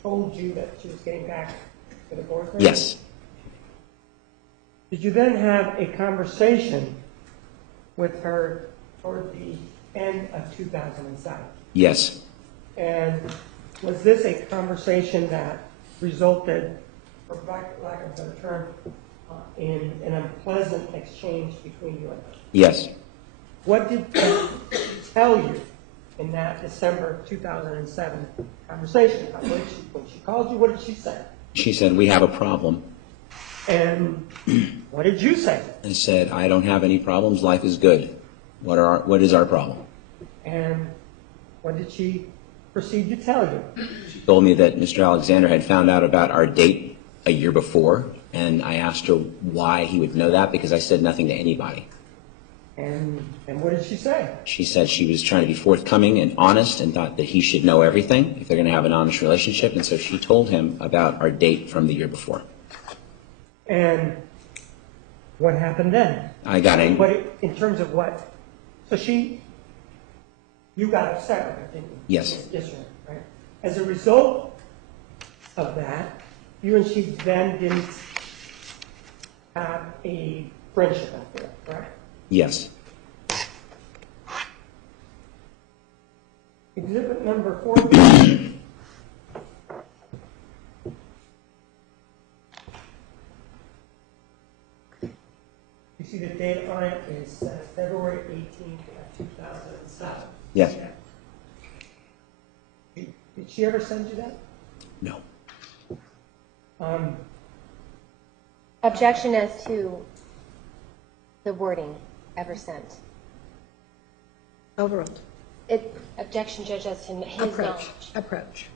told you that she was getting back with her boyfriend? Yes. Did you then have a conversation with her toward the end of 2007? Yes. And was this a conversation that resulted, for lack of a better term, in an unpleasant exchange between you and her. Yes. What did she tell you in that December 2007 conversation? When she called you, what did she say? She said, we have a problem. And what did you say? I said, I don't have any problems. Life is good. What is our problem? And what did she proceed to tell you? She told me that Mr. Alexander had found out about our date a year before, and I asked her why he would know that, because I said nothing to anybody. And what did she say? She said she was trying to be forthcoming and honest and thought that he should know everything if they're going to have an honest relationship, and so she told him about our date from the year before. And what happened then? I got angry. In terms of what? So you got upset with her, didn't you? Yes. Yes, right. As a result of that, you and she then didn't have a friendship after that, right? Yes. Exhibit number 4. You see the date on it is February 18th, 2007. Yes. Did she ever send you that? No. Objection as to the wording ever sent. Overruled. Objection, Judge, as to his Approach. knowledge. Approach.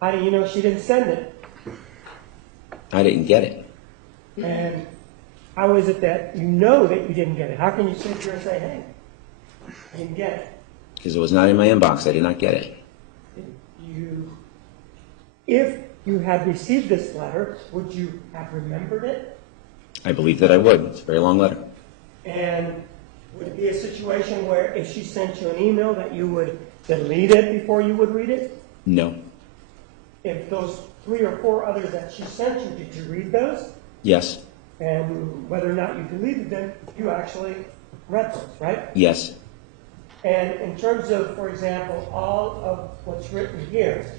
How do you know she didn't send it? I didn't get it. And how is it that you know that you didn't get it? How can you sit here and say, hey, I didn't get it? Because it was not in my inbox. I did not get it. If you had received this letter, would you have remembered it? I believe that I would. It's a very long letter. And would it be a situation where if she sent you an email that you would delete it before you would read it? No. If those 3 or 4 others that she sent you, did you read those? Yes. And whether or not you deleted them, you actually read those, right? Yes. And in terms of, for example, all of what's written here,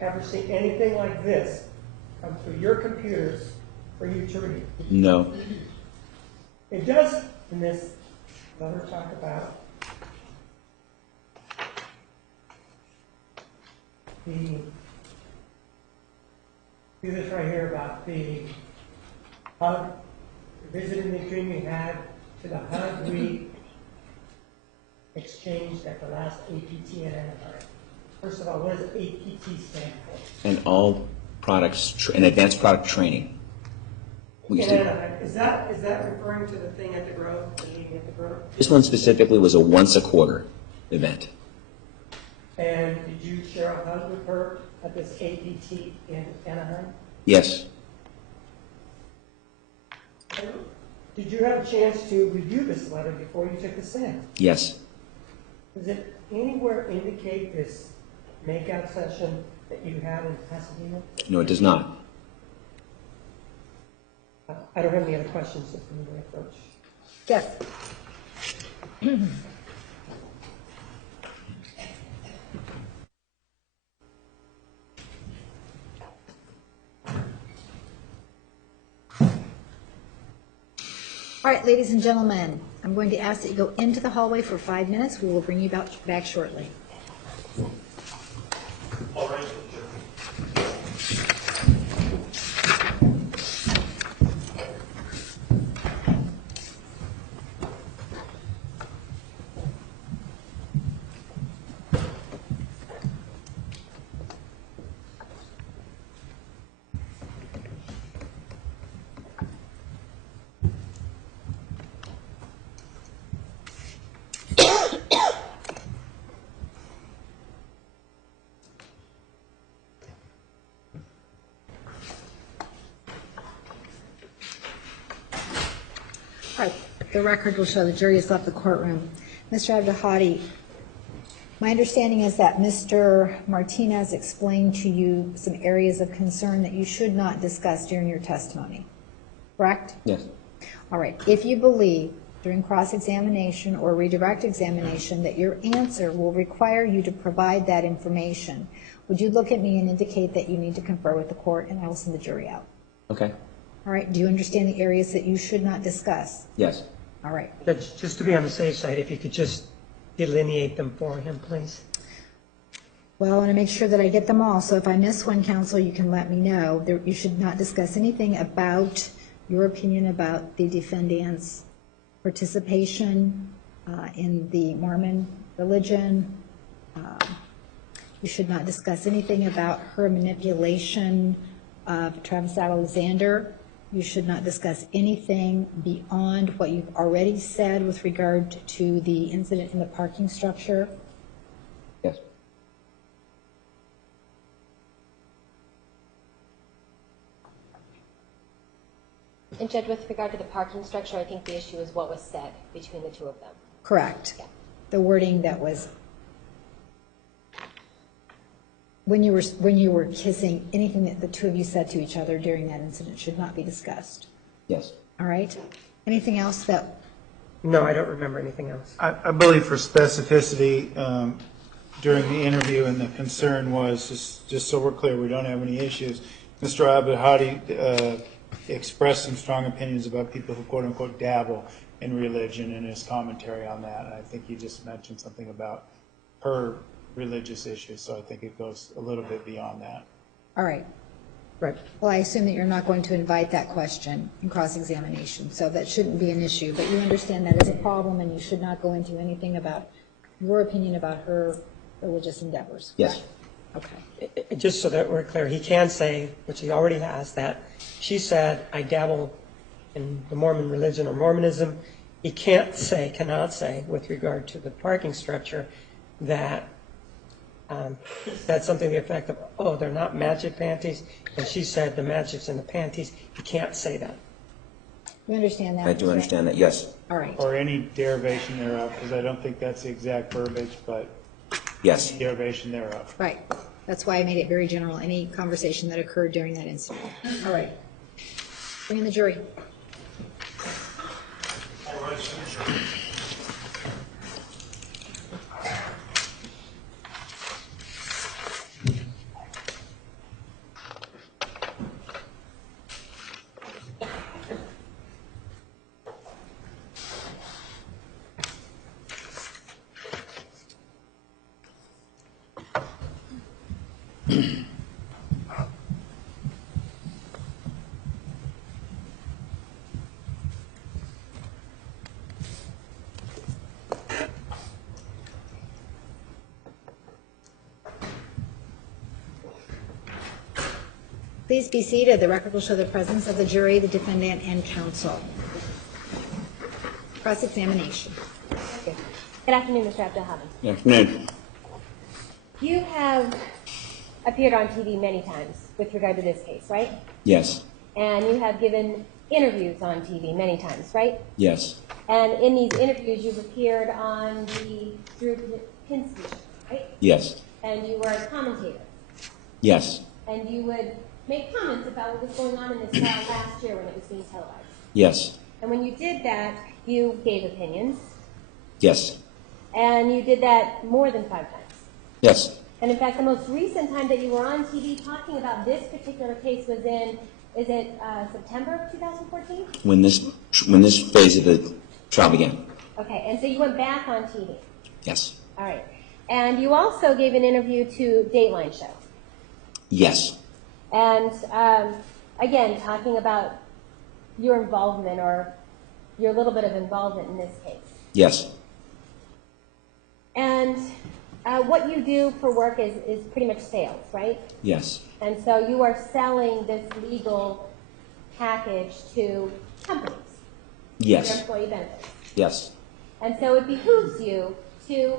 ever seen anything like this come through your computers for you to read? No. It does, in this letter, talk about do this right here about the hug, visiting the dream you had, to the hug we exchanged at the last APT in Anaheim. First of all, what does APT stand for? And all products, and advanced product training. We used In to, Anaheim. Is that referring to the thing at the Grove, the meeting at the Grove? this one specifically was a once a quarter event. And did you share a hug with her at this APT in Anaheim? Yes. And did you have a chance to review this letter before you took the stand? Yes. Does it anywhere indicate this makeout session that you had in Pasadena? No, it does not. I don't have any other questions if we may approach. Yes. All right, ladies and gentlemen, I'm going to ask that you go into the hallway for 5 minutes. We will bring you back shortly. All right. All right, the record will show the jury has left the courtroom. Mr. Abdahadi, My understanding is that Mr. Martinez explained to you some areas of concern that you should not discuss during your testimony, correct? Yes. All right. If you believe during cross-examination or redirect examination that your answer will require you to provide that information, would you look at me and indicate that you need to confer with the court, and I will send the jury out? Okay. All right. Do you understand the areas that you should not discuss? Yes. All right. Judge, just to be on the safe side, if you could just delineate them for him, please. Well, I want to make sure that I get them all, so if I miss one, counsel, you can let me know. You should not discuss anything about your opinion about the defendant's participation in the Mormon religion. You should not discuss anything about her manipulation of Travis Alexander. You should not discuss anything beyond what you've already said with regard to the incident in the parking structure. Yes. And Judge, with regard to the parking structure, I think the issue is what was said between the two of them. Correct. Yeah. The wording that was, when you were kissing, anything that the two of you said to each other during that incident should not be discussed. Yes. All right? Anything else that, No, I don't remember anything else. I believe for specificity, during the interview, and the concern was, just so we're clear, we don't have any issues, Mr. Abdul-Hadi expressed some strong opinions about people who quote-unquote dabble in religion in his commentary on that. And I think he just mentioned something about her religious issues, so I think it goes a little bit beyond that. all right. Right. Well, I assume that you're not going to invite that question in cross-examination, so that shouldn't be an issue. But you understand that is a problem, and you should not go into anything about your opinion about her religious endeavors. Yes. Okay. Just so that we're clear, he can say, which he already has, that she said, I dabble in the Mormon religion or Mormonism. He cannot say, with regard to the parking structure, that that's something to the effect of, oh, they're not magic panties, and she said the magic's in the panties. He can't say that. You understand that? I do understand that, yes. All right. Or any derivation thereof, because I don't think that's the exact verbiage, but Yes. derivation thereof. Right. That's why I made it very general, any conversation that occurred during that incident. All right. Bring in the jury. Please be seated. The record will show the presence of the jury, the defendant, and counsel. Cross-examination. Good afternoon, Mr. Abdul-Hadi. Good afternoon. You have appeared on TV many times with regard to this case, right? Yes. And you have given interviews on TV many times, right? Yes. And in these interviews, you've appeared on the Drew Pinsky show, right? Yes. And you were a commentator. Yes. And you would make comments about what was going on in this trial last year when it was being televised. Yes. And when you did that, you gave opinions. Yes. And you did that more than 5 times. Yes. And in fact, the most recent time that you were on TV talking about this particular case was in, is it September of 2014? When this phase of the trial began. Okay, and so you went back on TV. Yes. All right. And you also gave an interview to Dateline Show. Yes. And again, talking about your involvement or your little bit of involvement in this case. Yes. And what you do for work is pretty much sales, right? Yes. And so you are selling this legal package to companies. Their Yes. employee benefits. Yes. And so it behooves you to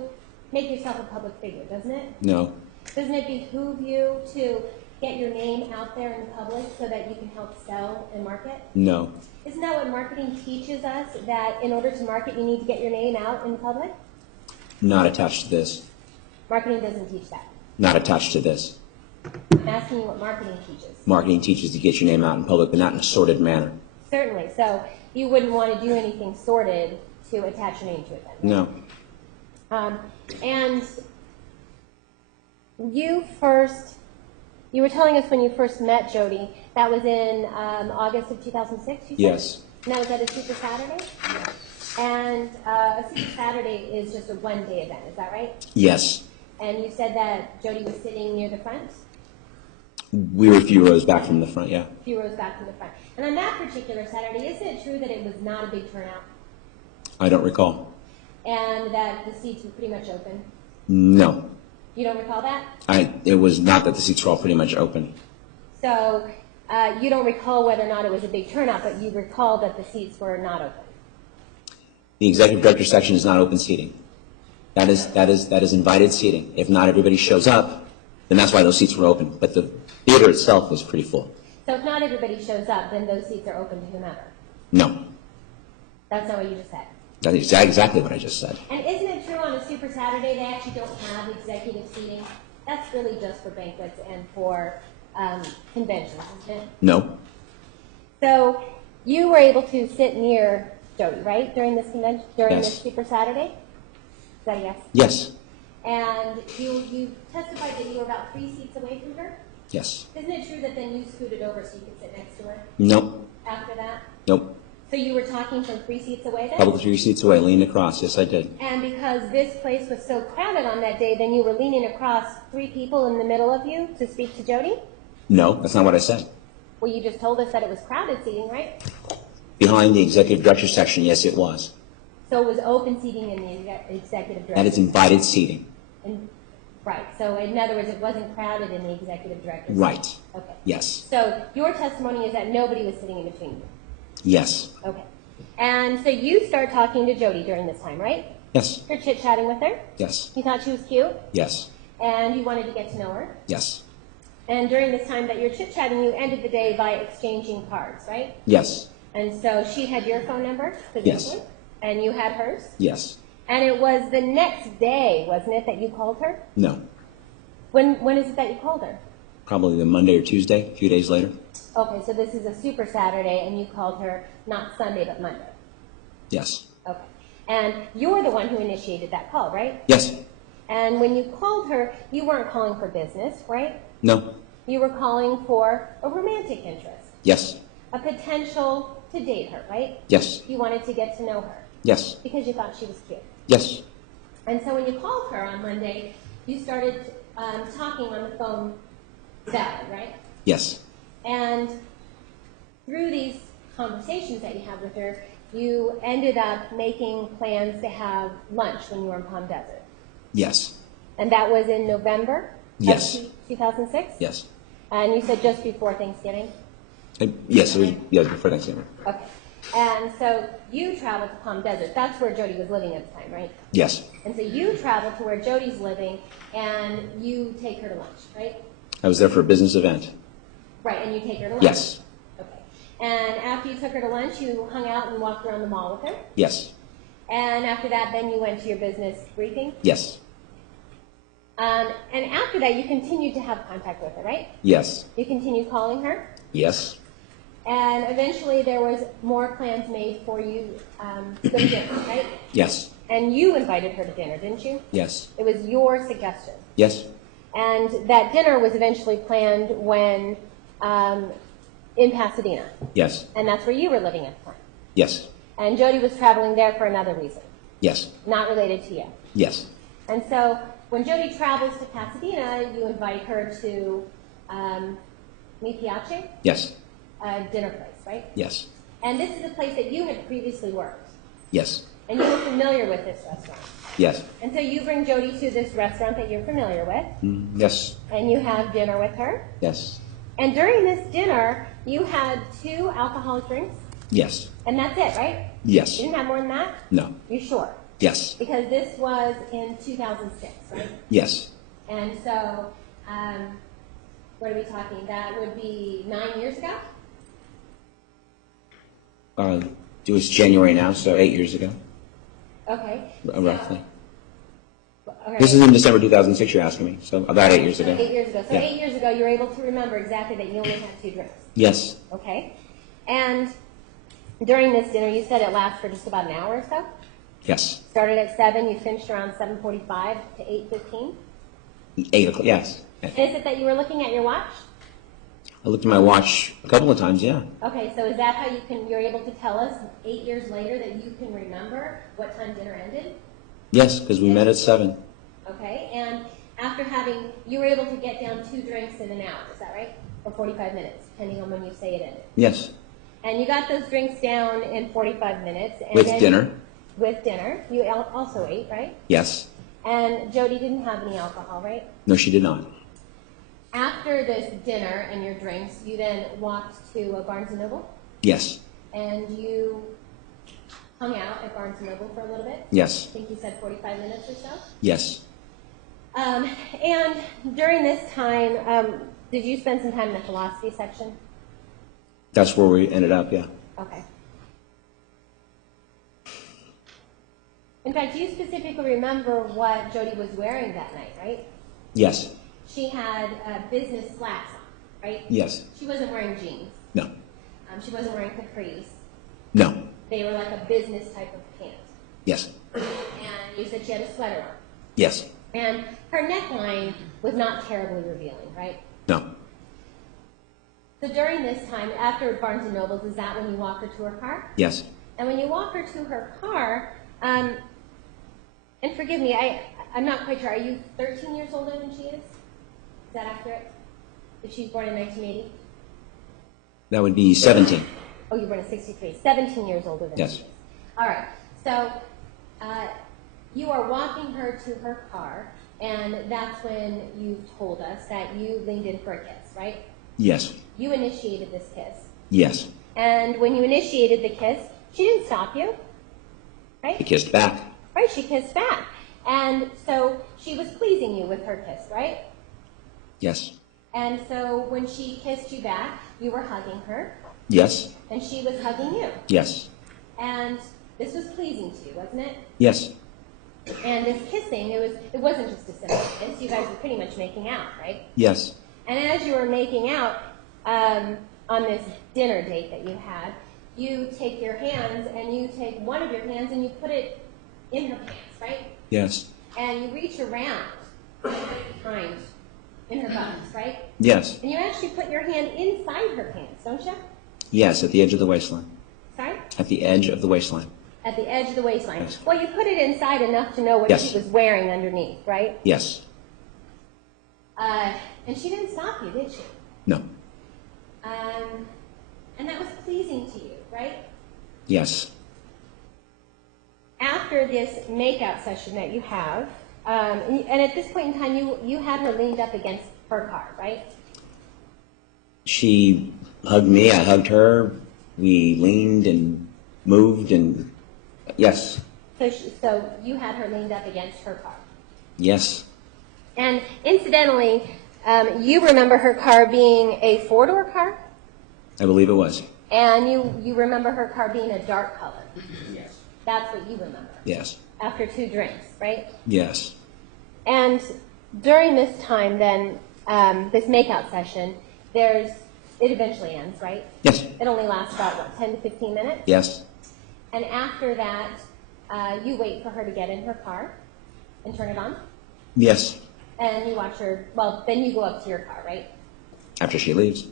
make yourself a public figure, doesn't it? No. Doesn't it behoove you to get your name out there in public so that you can help sell and market? No. Isn't that what marketing teaches us, that in order to market, you need to get your name out in public? Not attached to this. Marketing doesn't teach that. Not attached to this. I'm asking you what marketing teaches. Marketing teaches to get your name out in public, but not in a sordid manner. Certainly. So you wouldn't want to do anything sordid to attach your name to it then? No. And you were telling us when you first met Jodi, that was in August of 2006, you said? Yes. And that was at a Super Saturday? And a Super Saturday is just a one-day event, is that right? Yes. And you said that Jodi was sitting near the front? We were a few rows back from the front, yeah. A few rows back from the front. And on that particular Saturday, isn't it true that it was not a big turnout? I don't recall. And that the seats were pretty much open? No. You don't recall that? It was not that the seats were all pretty much open. So you don't recall whether or not it was a big turnout, but you recall that the seats were not open? The executive director section is not open seating. That is invited seating. If not everybody shows up, then that's why those seats were open. But the theater itself was pretty full. So if not everybody shows up, then those seats are open to whomever? No. That's not what you just said. That is exactly what I just said. And isn't it true on a Super Saturday they actually don't have executive seating? That's really just for banquets and for conventions, isn't it? No. So you were able to sit near Jodi, right, during this convention, during Yes. this Super Saturday? Is that a yes? Yes. And you testified that you were about 3 seats away from her? Yes. Isn't it true that then you scooted over so you could sit next to her Nope. after that? Nope. So you were talking from 3 seats away then? Couple 3 seats away, leaned across. Yes, I did. And because this place was so crowded on that day, then you were leaning across 3 people in the middle of you to speak to Jodi? No, that's not what I said. Well, you just told us that it was crowded seating, right? Behind the executive director section, yes, it was. So it was open seating in the executive director? That is invited seating. And, right. So in other words, it wasn't crowded in the executive director? Right. Okay. Yes. So your testimony is that nobody was sitting in between you? Yes. Okay. And so you start talking to Jodi during this time, right? Yes. You're chit-chatting with her? Yes. You thought she was cute? Yes. And you wanted to get to know her? Yes. And during this time that you're chit-chatting, you ended the day by exchanging cards, right? Yes. And so she had your phone number? Yes. physically, And you had hers? Yes. And it was the next day, wasn't it, that you called her? No. When is it that you called her? Probably the Monday or Tuesday, a few days later. Okay, so this is a Super Saturday, and you called her not Sunday, but Monday. Yes. Okay. And you're the one who initiated that call, right? Yes. And when you called her, you weren't calling for business, right? No. You were calling for a romantic interest, Yes. a potential to date her, right? Yes. You wanted to get to know her Yes. because you thought she was cute. Yes. And so when you called her on Monday, you started talking on the phone that way, right? Yes. And through these conversations that you had with her, you ended up making plans to have lunch when you were in Palm Desert. Yes. And that was in November Yes. of 2006? Yes. And you said just before Thanksgiving? Yes, it was before Thanksgiving. Okay. And so you traveled to Palm Desert. That's where Jodi was living at the time, right? Yes. And so you travel to where Jodi's living, and you take her to lunch, right? I was there for a business event. Right, and you take her to lunch? Yes. Okay. And after you took her to lunch, you hung out and walked around the mall with her? Yes. And after that, then you went to your business briefing? Yes. And after that, you continued to have contact with her, right? Yes. You continued calling her? Yes. And eventually there was more plans made for you to go to dinner, right? Yes. And you invited her to dinner, didn't you? Yes. It was your suggestion. Yes. And that dinner was eventually planned when in Pasadena. Yes. And that's where you were living at the time. Yes. And Jodi was traveling there for another reason, Yes. not related to you. Yes. And so when Jodi travels to Pasadena, you invite her to Mi Piace, Yes. a dinner place, right? Yes. And this is a place that you had previously worked. Yes. And you were familiar with this restaurant. Yes. And so you bring Jodi to this restaurant that you're familiar with, Yes. and you have dinner with her. Yes. And during this dinner, you had 2 alcoholic drinks, Yes. and that's it, right? Yes. You didn't have more than that? No. You sure? Yes. Because this was in 2006, right? Yes. And so, what are we talking? That would be 9 years ago? It was January now, so 8 years ago, Okay. roughly. Okay. This is in December 2006, you're asking me, so about 8 years ago. 8 years ago. So Yeah. 8 years ago, you were able to remember exactly that you only had 2 drinks. Yes, Okay. And during this dinner, you said it lasts for just about an hour or so? yes. Started at 7, you finished around 7:45 to 8:15? 8 o'clock, yes. Is it that you were looking at your watch? I looked at my watch a couple of times, yeah. Okay, so is that how you're able to tell us 8 years later that you can remember what time dinner ended? Yes, because we met at 7. Okay, and after you were able to get down 2 drinks in an hour, is that right? Or 45 minutes, depending on when you say it ended. Yes, And you got those drinks down in 45 minutes. And with then dinner, With dinner. You also ate, right? yes. And Jodi didn't have any alcohol, right? No, she did not. After this dinner and your drinks, you then walked to Barnes & Noble, Yes, and you hung out at Barnes & Noble for a little bit. I yes, think you said 45 minutes or so. yes. And during this time, did you spend some time in the philosophy section? That's where we ended up, yeah. Okay. In fact, you specifically remember what Jodi was wearing that night, right? Yes, She had business slacks on, right? yes. She wasn't wearing jeans. No, She wasn't wearing capris. no, They were like a business type of pant. yes, And you said she had a sweater on. yes, And her neckline was not terribly revealing, right? no. So during this time, after Barnes & Noble's, is that when you walk her to her car? Yes, And when you walk her to her car, and forgive me, I'm not quite sure. Are you 13 years older than she is? Is that accurate? If she's born in 1980? that would be 17. Oh, you were born in 63. 17 years older than Yes. she is. All right. So you are walking her to her car, and that's when you told us that you leaned in for a kiss, right? Yes, You initiated this kiss. yes. And when you initiated the kiss, she didn't stop you, right? He kissed back. Right, she kissed back. And so she was pleasing you with her kiss, right? Yes, And so when she kissed you back, you were hugging her, yes, and she was hugging you. yes, And this was pleasing to you, wasn't it? yes, And this kissing, it wasn't just a simple kiss. You guys were pretty much making out, right? yes, And as you were making out on this dinner date that you had, you take your hands and you take one of your hands and you put it in her pants, right? yes, And you reach around and put it behind in her buttons, right? yes, And you actually put your hand inside her pants, don't you? yes, at the edge of the waistline. Sorry? At the edge of the waistline. At the edge of the waistline. Yes. Well, you put it inside enough to know what Yes. she was wearing underneath, right? Yes, And she didn't stop you, did she? no, And that was pleasing to you, right? yes, After this makeout session that you have, and at this point in time, you had her leaned up against her car, right? she hugged me, I hugged her, we leaned and moved and, yes, So you had her leaned up against her car. yes, And incidentally, you remember her car being a four-door car, I believe it was. and you remember her car being a dark color. Yes. That's what you remember. Yes, After 2 drinks, right? yes, And during this time, then, this makeout session, it eventually ends, right? yes, It only lasts about, 10 to 15 minutes? yes, And after that, you wait for her to get in her car and turn it on, yes, and you watch her, then you go up to your car, right? after she leaves.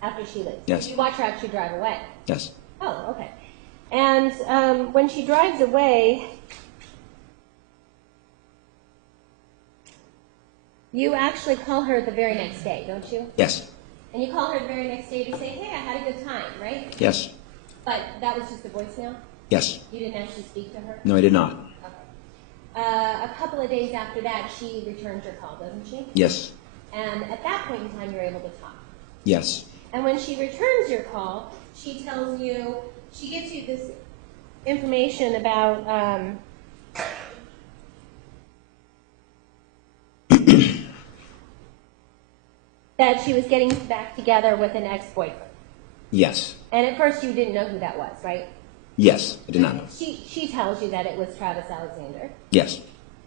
After she leaves. Yes. You watch her actually drive away. Yes, Oh, okay. And when she drives away, you actually call her the very next day, don't you? yes, And you call her the very next day to say, hey, I had a good time, right? yes, But that was just a voicemail? yes. You didn't actually speak to her? No, I did not. Okay. A couple of days after that, she returns your call, doesn't she? Yes, And at that point in time, you're able to talk. yes, And when she returns your call, she gives you this information about, that she was getting back together with an ex-boyfriend. yes, And at first you didn't know who that was, right? yes, I did not know. She tells you that it was Travis Alexander. Yes,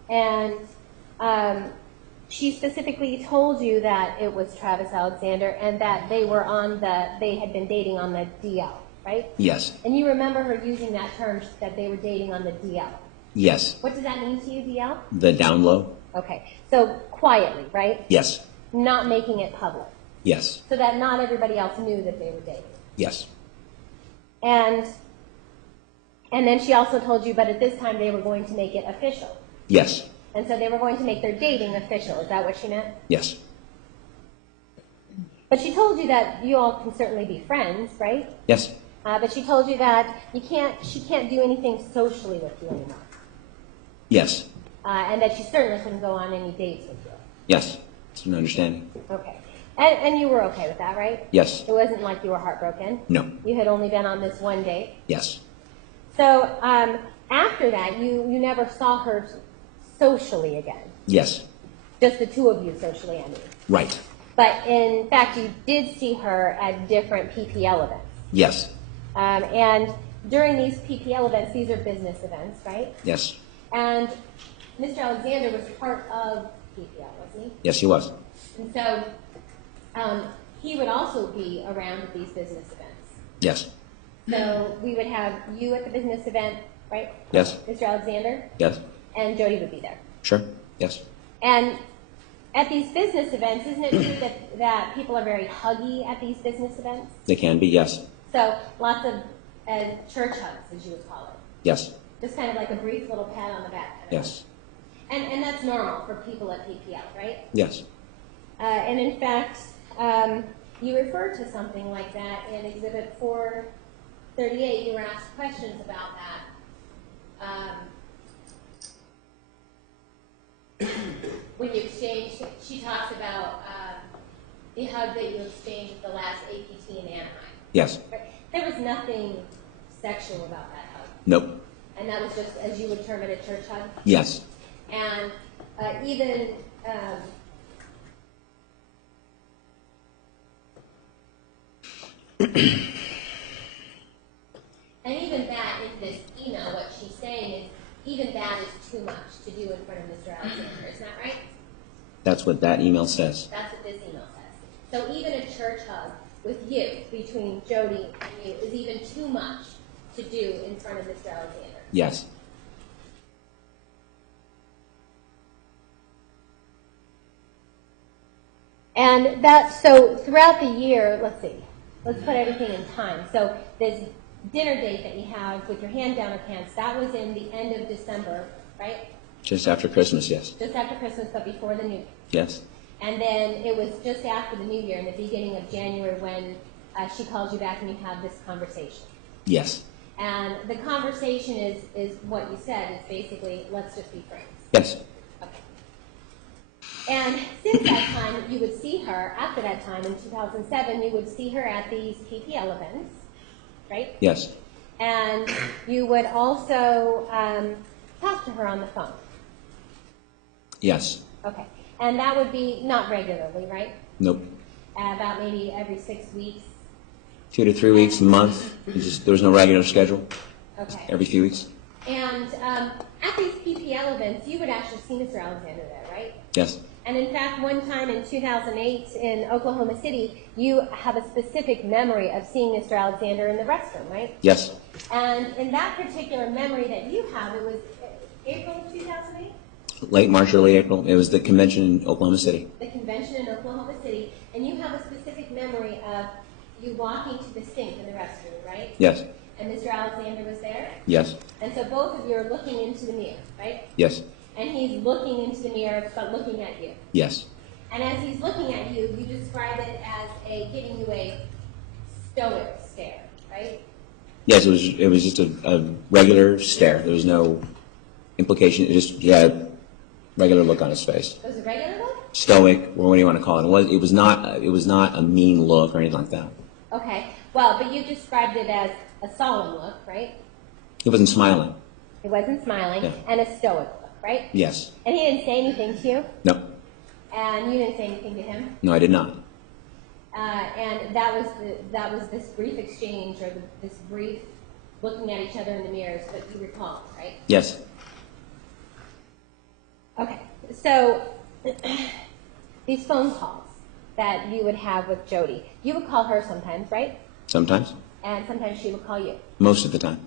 And she specifically told you that it was Travis Alexander and that they had been dating on the DL, right? Yes. And you remember her using that term that they were dating on the DL. Yes. What does that mean to you, DL? The down low? Okay. So quietly, right? Yes. Not making it public. Yes. So that not everybody else knew that they were dating. Yes. And then she also told you, but at this time they were going to make it official. Yes. And so they were going to make their dating official. Is that what she meant? Yes. But she told you that you all can certainly be friends, right? Yes. But she told you that she can't do anything socially with you anymore. Yes. And that she certainly couldn't go on any dates with you. Yes. It's an understanding. Okay. And you were okay with that, right? Yes. It wasn't like you were heartbroken? No. You had only been on this one date? Yes. So after that, you never saw her socially again? Yes. Just the two of you socially, I mean. Right. But in fact, you did see her at different PPL events. Yes. And during these PPL events, these are business events, right? Yes. And Mr. Alexander was part of PPL, wasn't he? Yes, he was. And so he would also be around at these business events. Yes. So we would have you at the business event, right? Yes. Mr. Alexander? Yes. And Jodi would be there. Sure. Yes. And at these business events, isn't it true that people are very huggy at these business events? They can be. Yes. So lots of church hugs, as you would call it. Yes. Just kind of like a brief little pat on the back. Yes. And that's normal for people at PPL, right? Yes. And in fact, you referred to something like that in Exhibit 438. You were asked questions about that. When you exchanged, she talks about the hug that you exchanged at the last APT in Anaheim. Yes. There was nothing sexual about that hug. Nope. And that was just, as you would term it, a church hug? Yes. And even that in this email, what she's saying is even that is too much to do in front of Mr. Alexander. Isn't that right? That's what that email says. That's what this email says. So even a church hug with you, between Jodi and you, is even too much to do in front of Mr. Alexander. Yes. And so throughout the year, let's put everything in time. So this dinner date that you have with your hand down her pants, that was in the end of December, right? Just after Christmas, yes. Just after Christmas, but before the New Year. Yes. And then it was just after the New Year, in the beginning of January, when she called you back and you had this conversation. Yes. And the conversation is what you said. It's basically, let's just be friends. Yes. Okay. And since that time, you would see her, after that time, in 2007, you would see her at these PPL events, right? Yes. And you would also talk to her on the phone. Yes. Okay. And that would be not regularly, right? Nope. About maybe every 6 weeks. 2 to 3 weeks, a month. There was no regular schedule. Okay. Every few weeks. And at these PPL events, you would actually see Mr. Alexander there, right? Yes. And in fact, one time in 2008 in Oklahoma City, you have a specific memory of seeing Mr. Alexander in the restroom, right? Yes. And in that particular memory that you have, it was April of 2008? Late March, early April. It was the convention in Oklahoma City. The convention in Oklahoma City. And you have a specific memory of you walking to the sink in the restroom, right? Yes. And Mr. Alexander was there? Yes. And so both of you are looking into the mirror, right? Yes. And he's looking into the mirror, but looking at you. Yes. And as he's looking at you, you describe it as giving you a stoic stare, right? Yes, it was just a regular stare. There was no implication. He had a regular look on his face. It was a regular look? Stoic, or what do you want to call it? It was not a mean look or anything like that. Okay. Well, but you described it as a solemn look, right? He wasn't smiling. He wasn't smiling, Yeah. and a stoic look, right? Yes. And he didn't say anything to you? No. And you didn't say anything to him? No, I did not. And that was this brief exchange, or this brief looking at each other in the mirrors, but you recall, right? Yes. Okay. So these phone calls that you would have with Jodi, you would call her sometimes, right? Sometimes. And sometimes she would call you. Most of the time.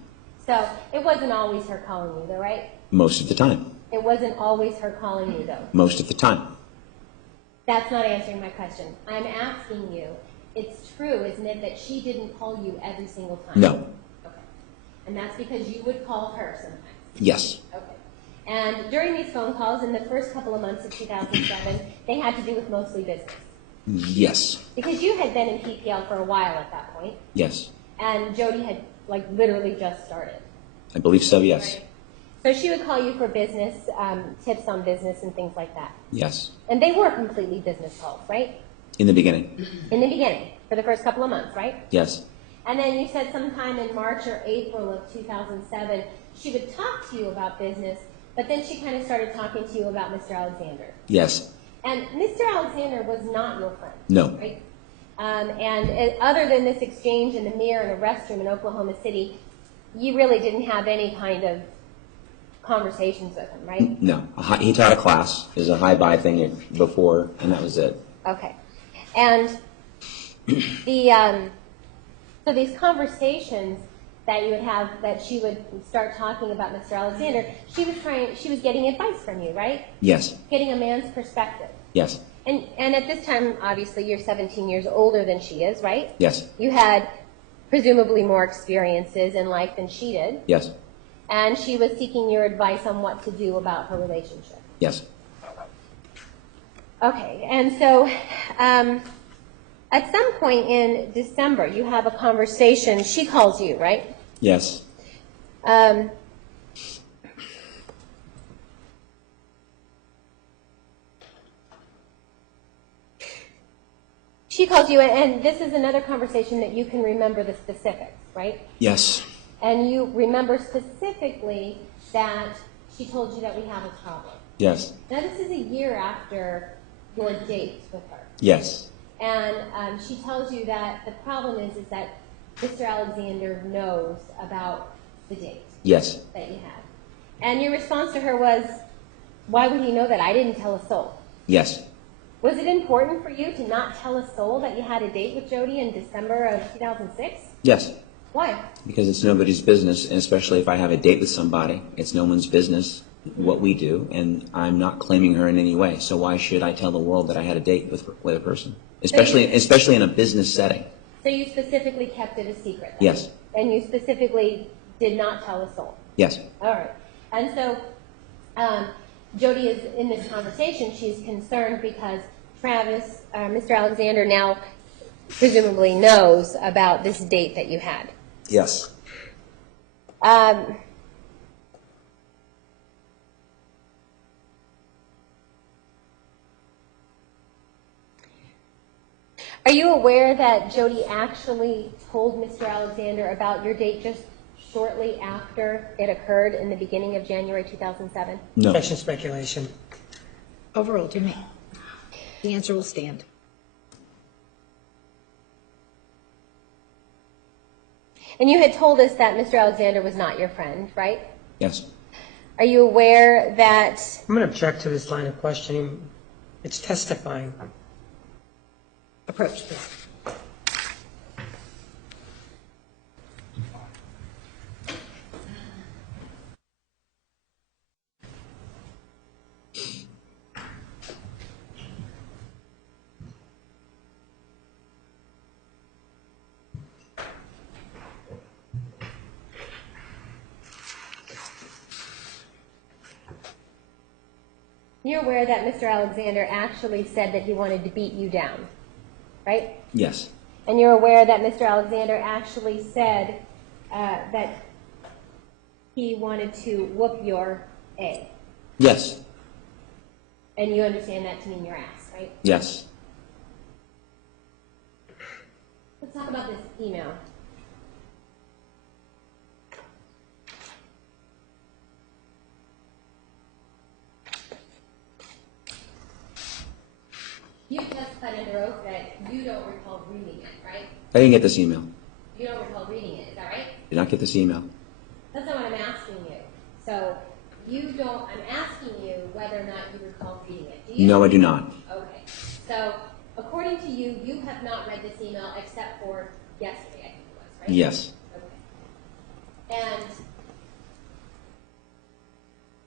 So it wasn't always her calling you, though, right? Most of the time. It wasn't always her calling you, though. Most of the time. That's not answering my question. I'm asking you, it's true, isn't it, that she didn't call you every single time? No. Okay. And that's because you would call her sometimes? Yes. Okay. And during these phone calls, in the first couple of months of 2007, they had to do with mostly business. Yes. Because you had been in PPL for a while at that point, Yes. and Jodi had, like, literally just started. I believe so, yes. Right? So she would call you for business, tips on business and things like that. Yes. And they were completely business calls, right? In the beginning. In the beginning, for the first couple of months, right? Yes. And then you said sometime in March or April of 2007, she would talk to you about business, but then she kind of started talking to you about Mr. Alexander. Yes. And Mr. Alexander was not your friend. No. Right? Other than this exchange in the mirror in a restroom in Oklahoma City, you really didn't have any kind of conversations with him, right? No. He taught a class. There's a hi-bye thing before, and that was it. Okay. And so these conversations that you would have, that she would start talking about Mr. Alexander, she was getting advice from you, right? Yes. Getting a man's perspective. Yes. And at this time, obviously, you're 17 years older than she is, right? Yes. You had presumably more experiences in life than she did. Yes. And she was seeking your advice on what to do about her relationship. Yes. Okay, and so at some point in December, you have a conversation. She calls you, right? Yes. She calls you, and this is another conversation that you can remember the specifics, right? Yes. And you remember specifically that she told you that we have a problem. Yes. Now, this is a year after your date with her. Yes. And she tells you that the problem is that Mr. Alexander knows about the date Yes. that you had. And your response to her was, why would he know that? I didn't tell a soul. Yes. Was it important for you to not tell a soul that you had a date with Jodi in December of 2006? Yes. Why? Because it's nobody's business, and especially if I have a date with somebody, it's no one's business what we do, and I'm not claiming her in any way. So why should I tell the world that I had a date with a person, especially in a business setting? So you specifically kept it a secret? Then? Yes. And you specifically did not tell a soul? Yes. All right. And so Jodi is in this conversation. She's concerned because Travis, Mr. Alexander, now presumably knows about this date that you had. Yes. Are you aware that Jodi actually told Mr. Alexander about your date just shortly after it occurred in the beginning of January 2007? No. Objection, speculation. Overruled, you may. The answer will stand. And you had told us that Mr. Alexander was not your friend, right? Yes. Are you aware that... I'm going to object to this line of questioning. It's testifying. Approach, please. You're aware that Mr. Alexander actually said that he wanted to beat you down, right? Yes. And you're aware that Mr. Alexander actually said that he wanted to whoop your A. Yes. And you understand that to mean your ass, right? Yes. Let's talk about this email. You testified under oath that you don't recall reading it, right? I didn't get this email. You don't recall reading it, is that right? Did not get this email. That's not what I'm asking you. So I'm asking you whether or not you recall reading it. Do you? No, I do not. Okay. So, according to you, you have not read this email except for yesterday, I think it was, right? Yes. Okay. And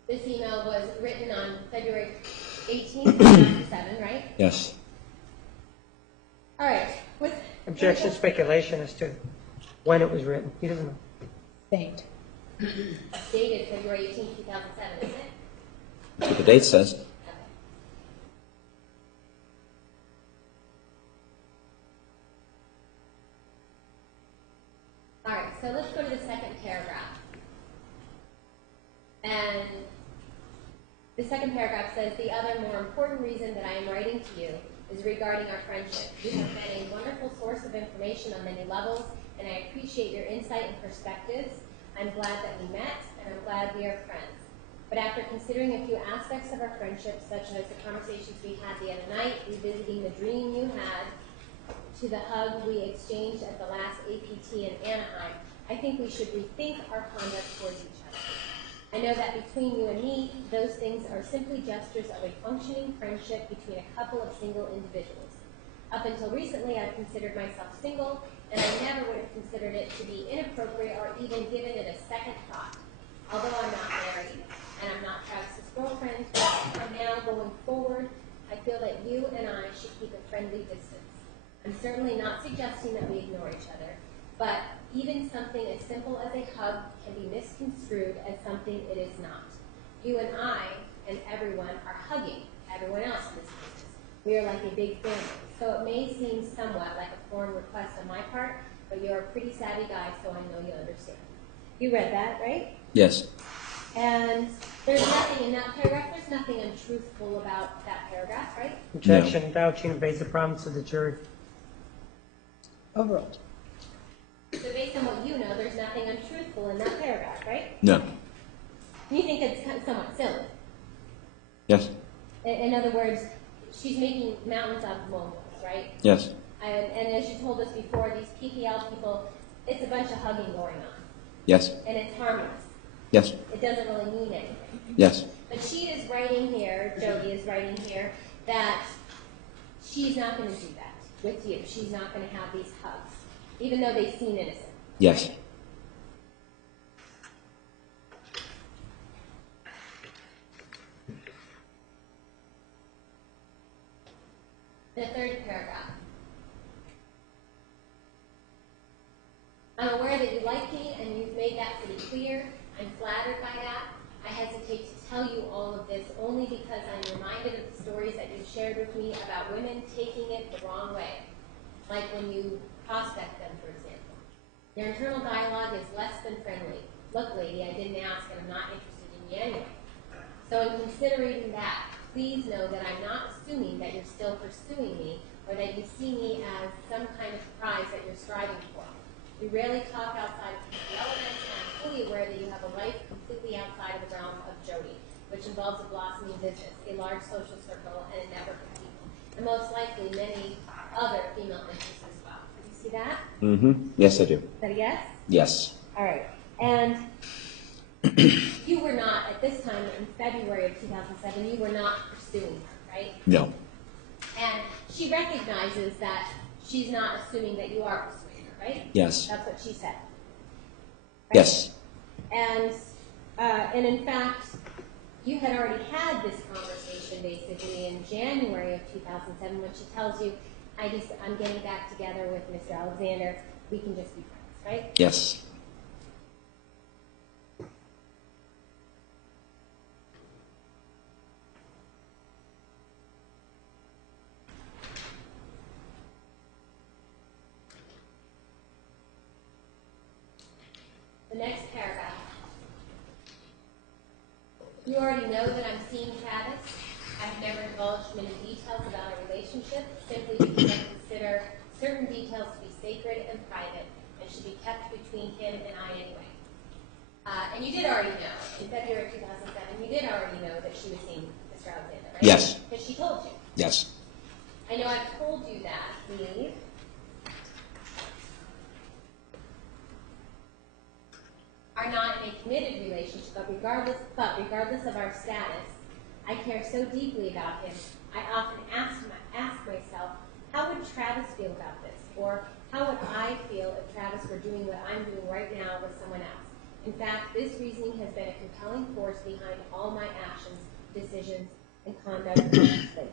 this email was written on February 18th, 2007, right? Yes. All right. Objection, speculation as to when it was written. He doesn't know. Thanked. Dated February 18th, 2007, isn't it? That's what the date says. Okay. All right, so let's go to the second paragraph. And the second paragraph says, the other more important reason that I am writing to you is regarding our friendship. You have been a wonderful source of information on many levels, and I appreciate your insight and perspectives. I'm glad that we met, and I'm glad we are friends. But after considering a few aspects of our friendship, such as the conversations we had the other night, revisiting the dream you had, to the hug we exchanged at the last APT in Anaheim, I think we should rethink our conduct towards each other. I know that between you and me, those things are simply gestures of a functioning friendship between a couple of single individuals. Up until recently, I've considered myself single, and I never would have considered it to be inappropriate or even given it a second thought. Although I'm not married, and I'm not Travis's girlfriend, from now going forward, I feel that you and I should keep a friendly distance. I'm certainly not suggesting that we ignore each other, but even something as simple as a hug can be misconstrued as something it is not. You and I and everyone are hugging everyone else in this business. We are like a big family, so it may seem somewhat like a foreign request on my part, but you're a pretty savvy guy, so I know you'll understand. You read that, right? Yes. And there's nothing in that paragraph, there's nothing untruthful about that paragraph, right? Objection, vouching obeys the promise of the jury. Overruled. So based on what you know, there's nothing untruthful in that paragraph, right? No. And you think it's kind of somewhat silly. Yes. In other words, she's making mountains out of molehills, right? Yes. And as you told us before, these PPL people, it's a bunch of hugging going on. Yes. And it's harmless. Yes. It doesn't really mean anything. Yes. But she is writing here, Jodi is writing here, that she's not going to do that with you. She's not going to have these hugs, even though they seem innocent. Yes. Right? The third paragraph. I'm aware that you like me, and you've made that pretty clear. I'm flattered by that. I hesitate to tell you all of this only because I'm reminded of the stories that you've shared with me about women taking it the wrong way, like when you prospect them, for example. Their internal dialogue is less than friendly. Look, lady, I didn't ask, and I'm not interested in you anyway. So in considering that, please know that I'm not assuming that you're still pursuing me or that you see me as some kind of prize that you're striving for. We rarely talk outside of PPL events, and I'm fully aware that you have a life completely outside of the realm of Jodi, which involves a blossoming business, a large social circle, and a network of people, and most likely many other female interests as well. Do you see that? Mm-hmm. Yes, I do. Is that a yes? Yes. All right. And you were not, at this time in February of 2007, you were not pursuing her, right? No. And she recognizes that she's not assuming that you are pursuing her, right? Yes. That's what she said. Right? Yes. And in fact, you had already had this conversation basically in January of 2007 when she tells you, I'm getting back together with Mr. Alexander. We can just be friends, right? Yes. The next paragraph. You already know that I'm seeing Travis. I've never divulged many details about our relationship, simply because I consider certain details to be sacred and private and should be kept between him and I anyway. And you did already know, in February 2007, you did already know that she was seeing Mr. Alexander, right? Yes. Because she told you. Yes. I know I've told you that, Lee. Are not in a committed relationship, but regardless of our status, I care so deeply about him, I often ask myself, how would Travis feel about this? Or how would I feel if Travis were doing what I'm doing right now with someone else? In fact, this reasoning has been a compelling force behind all my actions, decisions, and conduct on this late.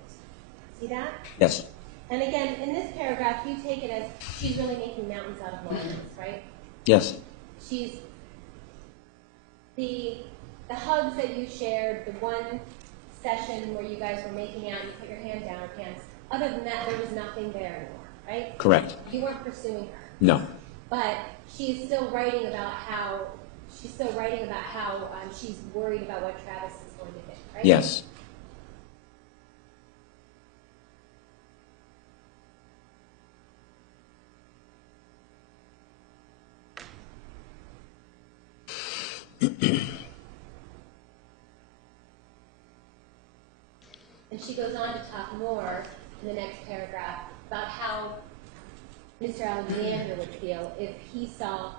See that? Yes. And again, in this paragraph, you take it as she's really making mountains out of molehills, right? Yes. She's the hugs that you shared, the one session where you guys were making out, you put your hand down her pants. Other than that, there was nothing there anymore, right? Correct. You weren't pursuing her. No. But she's still writing about how she's worried about what Travis is going to think, right? Yes. And she goes on to talk more in the next paragraph about how Mr. Alexander would feel if he saw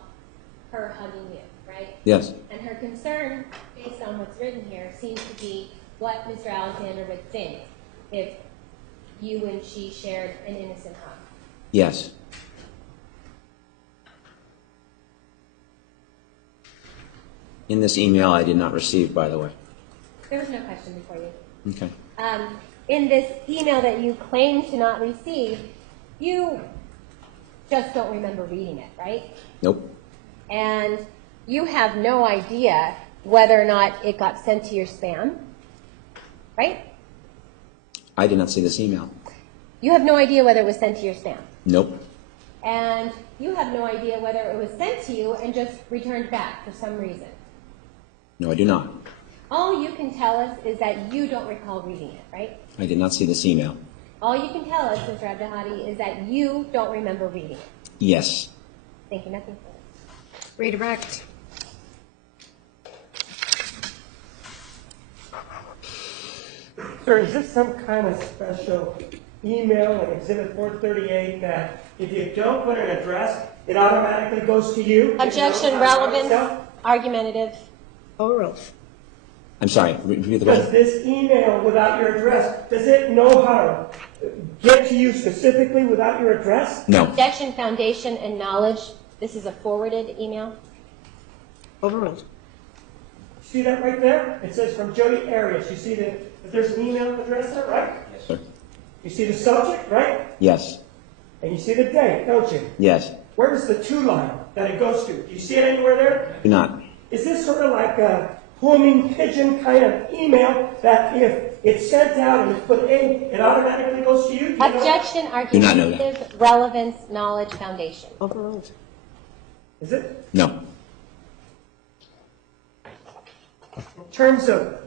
her hugging you, right? Yes. And her concern, based on what's written here, seems to be what Mr. Alexander would think if you and she shared an innocent hug. Yes. In this email I did not receive, by the way. There was no question before you. Okay. In this email that you claim to not receive, you just don't remember reading it, right? Nope. And you have no idea whether or not it got sent to your spam, right? I did not see this email. You have no idea whether it was sent to your spam. Nope. And you have no idea whether it was sent to you and just returned back for some reason. No, I do not. All you can tell us is that you don't recall reading it, right? I did not see this email. All you can tell us, Mr. Abdahadi, is that you don't remember reading it. Yes. Thank you. Nothing further. Redirect. Sir, is this some kind of special email in Exhibit 438 that if you don't put an address, it automatically goes to you? Objection, relevance, argumentative. Overruled. I'm sorry. Repeat the Does question. this email without your address, does it know how to get to you specifically without your address? No. Objection, foundation, and knowledge. This is a forwarded email. Overruled. See that right there? It says from Jodi Arias. You see that there's an email address there, right? Yes, sir. You see the subject, right? Yes. And you see the date, don't you? Yes. Where's the to line that it goes to? Do you see it anywhere there? Do not. Is this sort of like a homing pigeon kind of email that if it's sent out and it's put in, it automatically goes to you? Do you know? Objection, Do not know that. argumentative, relevance, knowledge, foundation. Overruled. Is it? No. In terms of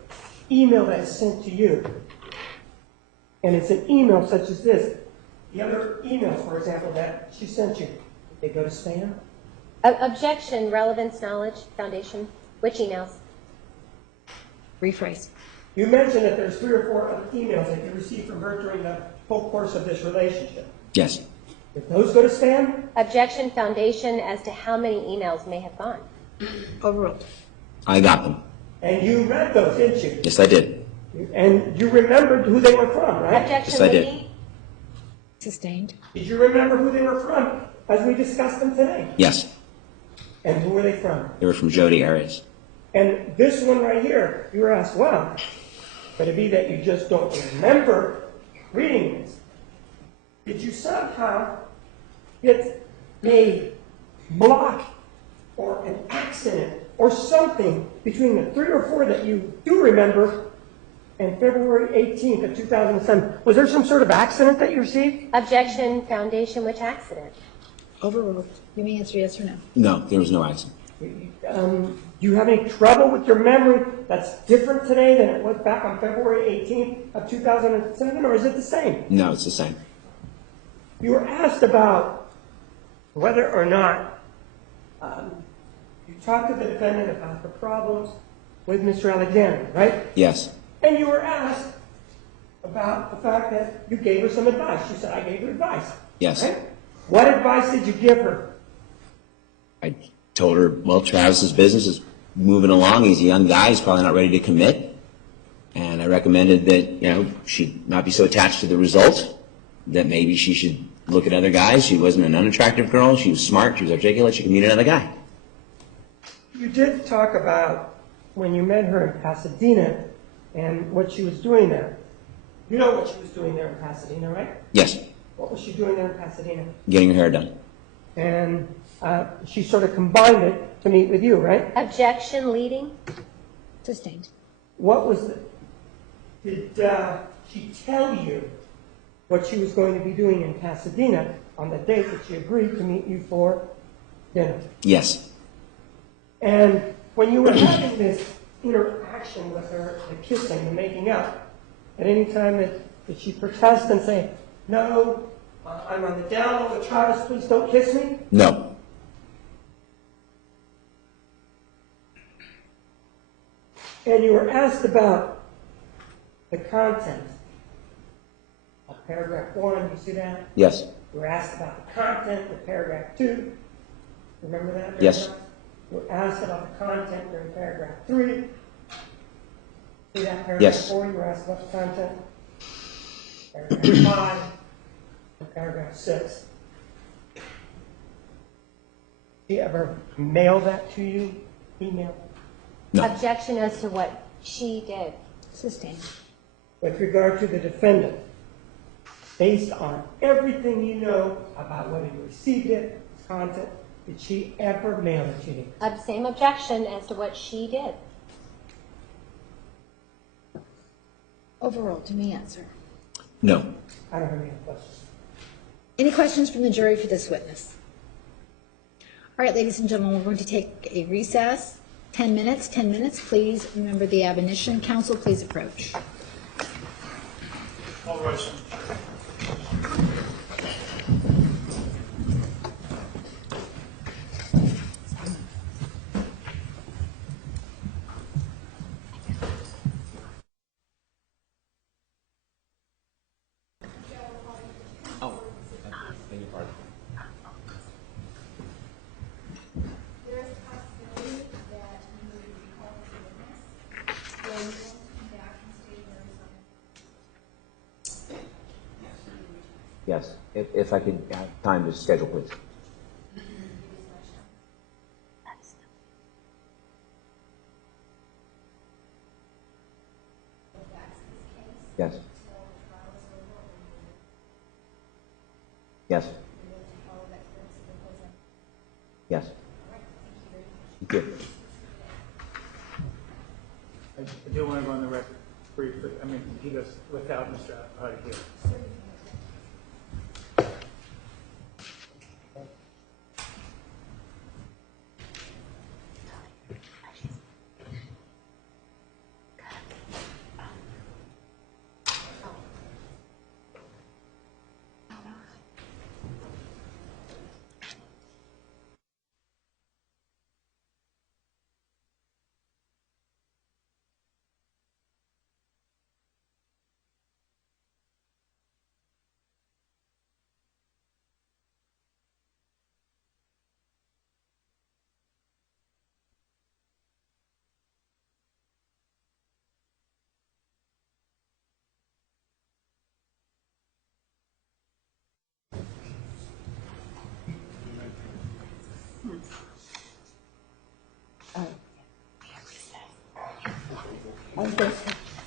email that is sent to you, and it's an email such as this, the other emails, for example, that she sent you, they go to spam? Objection, relevance, knowledge, foundation. Which emails? Rephrase. You mentioned that there's 3 or 4 other emails that you received from her during the whole course of this relationship. Yes. If those go to spam, Objection, foundation as to how many emails may have gone. Overruled. I got them. and you read those, didn't you? Yes, I did. And you remembered who they were from, right? Objection, Yes, I did. Libby. Sustained. Did you remember who they were from as we discussed them today? Yes. And who were they from? They were from Jodi Arias. And this one right here, you were asked, well, could it be that you just don't remember reading this? Did you somehow get a block or an accident or something between the 3 or 4 that you do remember and February 18th of 2007? Was there some sort of accident that you received? Objection, foundation, which accident? Overruled. You may answer yes or no. No, there was no accident. Do you have any trouble with your memory that's different today than it was back on February 18th of 2007, or is it the same? No, it's the same. You were asked about whether or not you talked to the defendant about the problems with Mr. Alexander, right? Yes. And you were asked about the fact that you gave her some advice. You said, I gave her advice. Yes. Right? What advice did you give her? I told her, well, Travis's business is moving along. He's a young guy. He's probably not ready to commit. And I recommended that, she not be so attached to the result, that maybe she should look at other guys. She wasn't an unattractive girl. She was smart. She was articulate. She could meet another guy. You did talk about when you met her in Pasadena and what she was doing there. You know what she was doing there in Pasadena, right? Yes. What was she doing there in Pasadena? Getting her hair done. And she sort of combined it to meet with you, right? Objection leading? Sustained. What was did she tell you what she was going to be doing in Pasadena on the date that she agreed to meet you for dinner? Yes. And when you were having this interaction with her, the kissing, the making up, at any time did she protest and say, no, I'm on the down low with Travis, please don't kiss me? No. And you were asked about the content of paragraph 1, you see that? Yes. You were asked about the content of paragraph 2. Remember that? Yes. You were asked about the content during paragraph 3. See that paragraph Yes. 4? You were asked about the content. Paragraph 5 and paragraph 6. Did she ever mail that to you? Email? No. Objection as to what she did. Sustained. With regard to the defendant, based on everything you know about whether you received it, its content, did she ever mail it to you? Same objection as to what she did. Overruled. To me, answer. No. I don't have any questions. Any questions from the jury for this witness? All right, ladies and gentlemen, we're going to take a recess. 10 minutes. 10 minutes. Please remember the admonition. Counsel, please approach. All right. Yes. If I could have time to schedule, please. Yes. Yes. Yes. Thank you. I do want to go on the record briefly. I mean, he goes without Mr. Hyde here.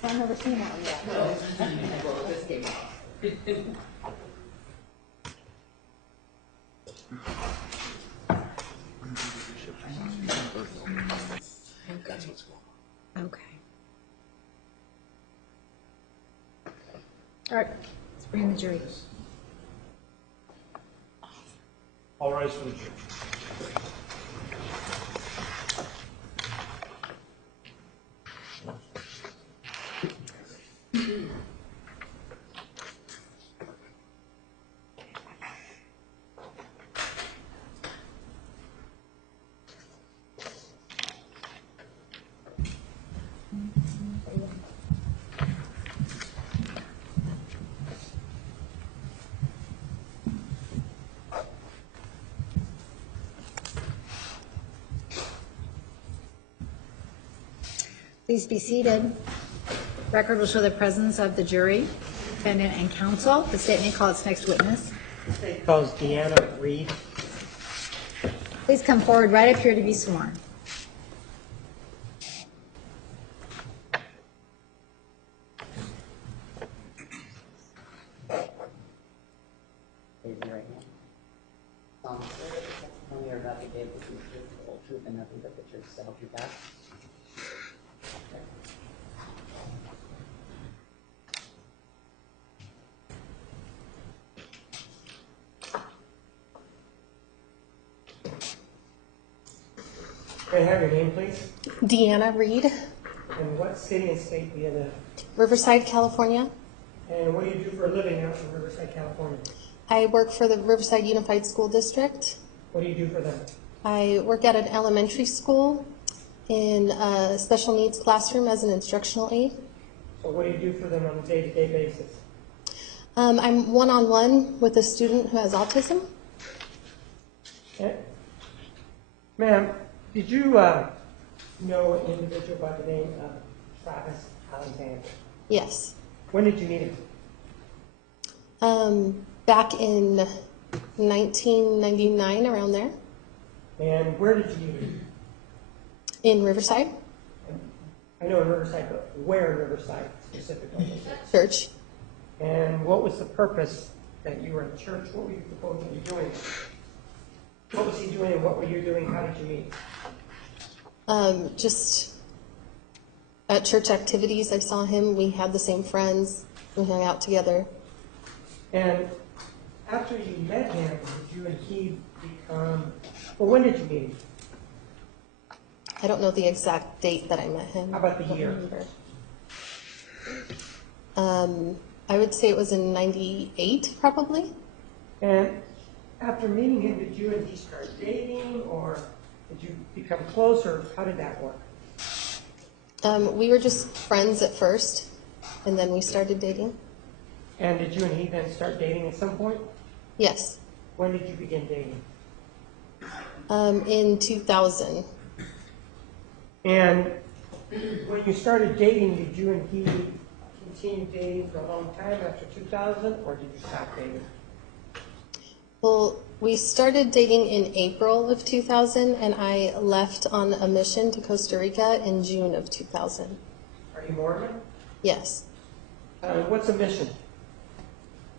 I've never seen that one yet. Okay. All right, let's bring in the jury. All rise for the jury. Please be seated. Record will show the presence of the jury, defendant, and counsel. The state may call its next witness. The state calls Deanna Reed. Please come forward right up here to be sworn. Raise your right hand. Solemnly swear that the testimony you're about to give will be the truth, the whole truth, and nothing but the truth, so help you God. Can I have your name, please? Deanna Reed, And what city and state do you live? Riverside, California. And what do you do for a living out in Riverside, California? I work for the Riverside Unified School District. What do you do for them? I work at an elementary school in a special needs classroom as an instructional aide. So what do you do for them on a day-to-day basis? I'm one-on-one with a student who has autism. Okay. Ma'am, did you know an individual by the name of Travis Alexander? Yes. When did you meet him? Back in 1999, around there, And where did you meet him? in Riverside I know in Riverside, but where in Riverside specifically? Church. And what was the purpose that you were in church? What were you supposed to be doing? What was he doing and what were you doing? How did you meet? Just at church activities, I saw him. We had the same friends. We hung out together. And after you met him, did you and he become, well, when did you meet him? I don't know the exact date that I met him. How about the I don't year? remember. I would say it was in 98, probably. And after meeting him, did you and he start dating or did you become closer? How did that work? We were just friends at first, and then we started dating. And did you and he then start dating at some point? Yes. When did you begin dating? In 2000. And when you started dating, did you and he continue dating for a long time after 2000, or did you stop dating? Well, we started dating in April of 2000, and I left on a mission to Costa Rica in June of 2000. Are you Mormon? Yes. What's a mission?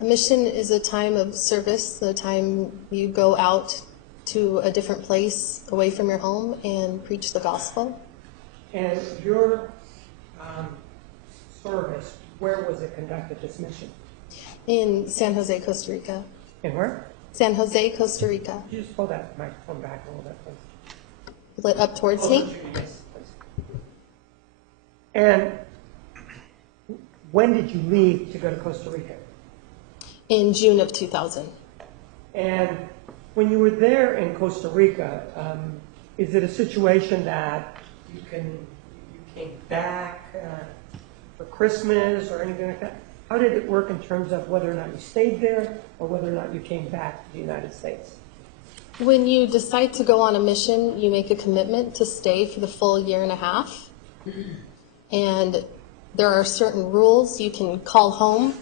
A mission is a time of service, the time you go out to a different place away from your home and preach the gospel. And your service, where was it conducted, this mission? In San Jose, Costa Rica. And where? San Jose, Costa Rica. Could you just pull that microphone back a little bit, please? Pull it up towards Closer me. to you, yes, please. And when did you leave to go to Costa Rica? In June of 2000. And when you were there in Costa Rica, is it a situation that you came back for Christmas or anything like that? How did it work in terms of whether or not you stayed there or whether or not you came back to the United States? When you decide to go on a mission, you make a commitment to stay for the full year and a half. And there are certain rules. You can call home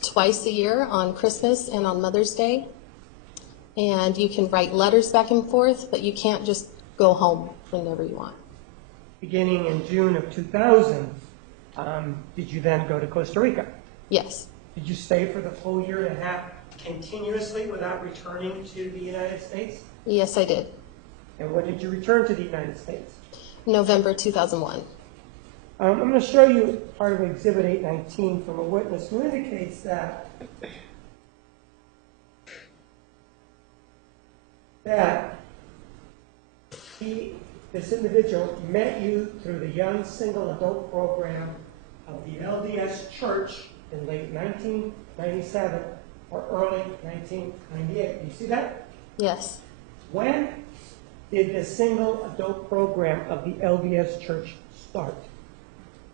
twice a year on Christmas and on Mother's Day. And you can write letters back and forth, but you can't just go home whenever you want. Beginning in June of 2000, did you then go to Costa Rica? Yes. Did you stay for the full year and a half continuously without returning to the United States? Yes, I did. And when did you return to the United States? November 2001. I'm going to show you part of Exhibit 819 from a witness who indicates that this individual met you through the Young Single Adult Program of the LDS Church in late 1997 or early 1998. Do you see that? Yes. When did the Single Adult Program of the LDS Church start?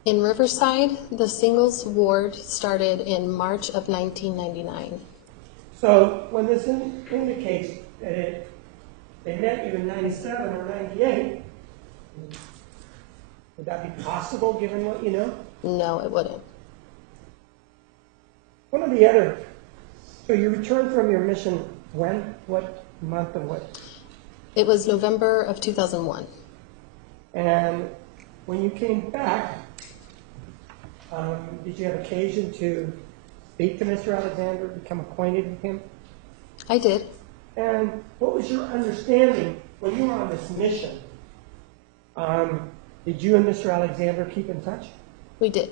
In Riverside, the singles ward started in March of 1999. So when this indicates that they met you in 97 or 98, would that be possible given what you know? No, it wouldn't. One of the other, so you returned from your mission when? What month and what? It was November of 2001. And when you came back, did you have occasion to speak to Mr. Alexander, become acquainted with him? I did. And what was your understanding when you were on this mission? Did you and Mr. Alexander keep in touch? We did.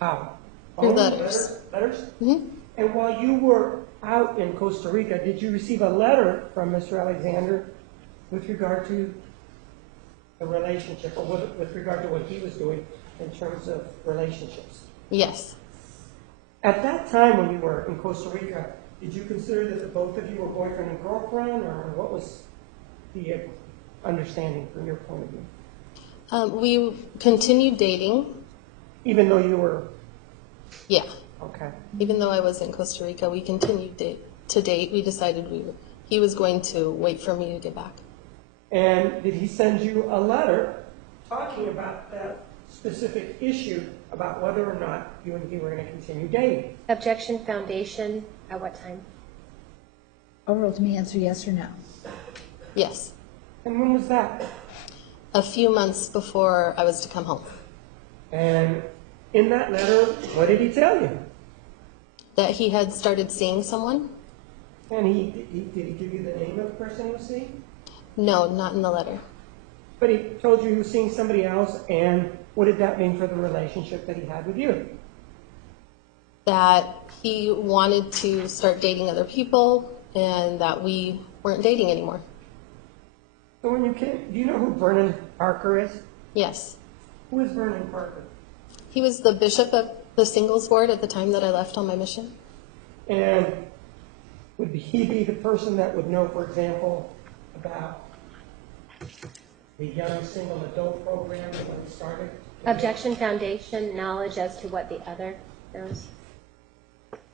How? Through Phone? letters. Letters? Mm-hmm. And while you were out in Costa Rica, did you receive a letter from Mr. Alexander with regard to the relationship, or with regard to what he was doing in terms of relationships? Yes. At that time when you were in Costa Rica, did you consider that the both of you were boyfriend and girlfriend, or what was the understanding from your point of view? We continued dating. Even though you were, Yeah. okay. Even though I was in Costa Rica, we continued to date. We decided he was going to wait for me to get back. And did he send you a letter talking about that specific issue about whether or not you and he were going to continue dating? Objection foundation, at what time? Overruled to me, answer yes or no. Yes. And when was that? A few months before I was to come home. And in that letter, what did he tell you? That he had started seeing someone? And did he give you the name of the person he was seeing? No, not in the letter. But he told you he was seeing somebody else, and what did that mean for the relationship that he had with you? That he wanted to start dating other people and that we weren't dating anymore. So when you came, do you know who Vernon Parker is? Yes. Who is Vernon Parker? He was the bishop of the singles ward at the time that I left on my mission. And would he be the person that would know, for example, about the young single adult program that when it started? Objection foundation, knowledge as to what the other knows.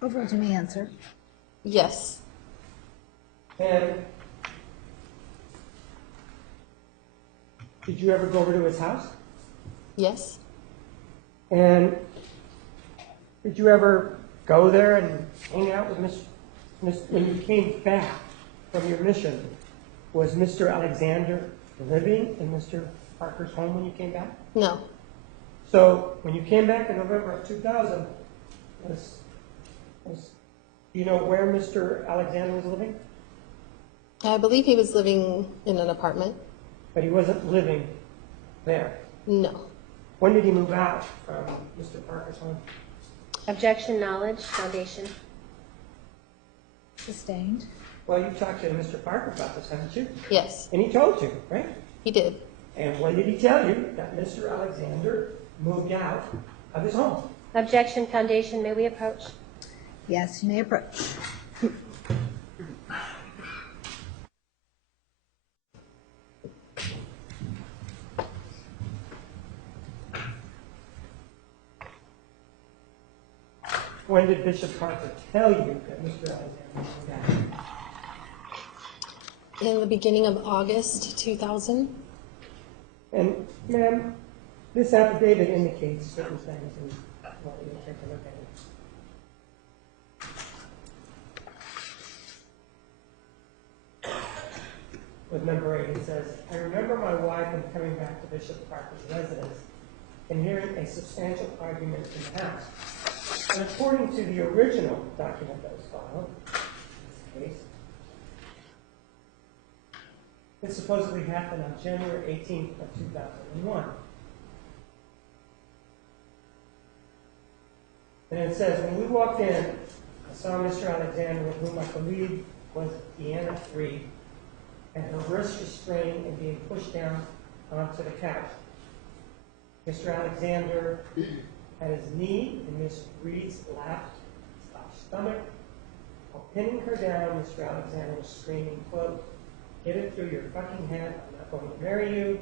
Overruled to me, answer. Yes. And did you ever go over to his house? Yes. And did you ever go there and hang out with when you came back from your mission, was Mr. Alexander living in Mr. Parker's home when you came back? No. So when you came back in November of 2000, do you know where Mr. Alexander was living? I believe he was living in an apartment. But he wasn't living there. No. When did he move out from Mr. Parker's home? Objection, knowledge, foundation. Sustained. Well, you talked to Mr. Parker about this, haven't you? Yes, And he told you, right? he did. And when did he tell you that Mr. Alexander moved out of his home? Objection, foundation, may we approach? Yes, you may approach. When did Bishop Parker tell you that Mr. Alexander moved out? In the beginning of August 2000. And, ma'am, this affidavit indicates certain things, and I want you to take a look at it. With number 8, it says, I remember my wife and coming back to Bishop Parker's residence and hearing a substantial argument in the house. And according to the original document that was filed, in this case, it supposedly happened on January 18th of 2001. And it says, when we walked in, I saw Mr. Alexander, with whom I believe was Deanna Reed, and her wrist restrained and being pushed down onto the couch. Mr. Alexander had his knee in Miss Reed's lap, stomach. While pinning her down, Mr. Alexander was screaming, quote, get it through your fucking head, I'm not going to marry you.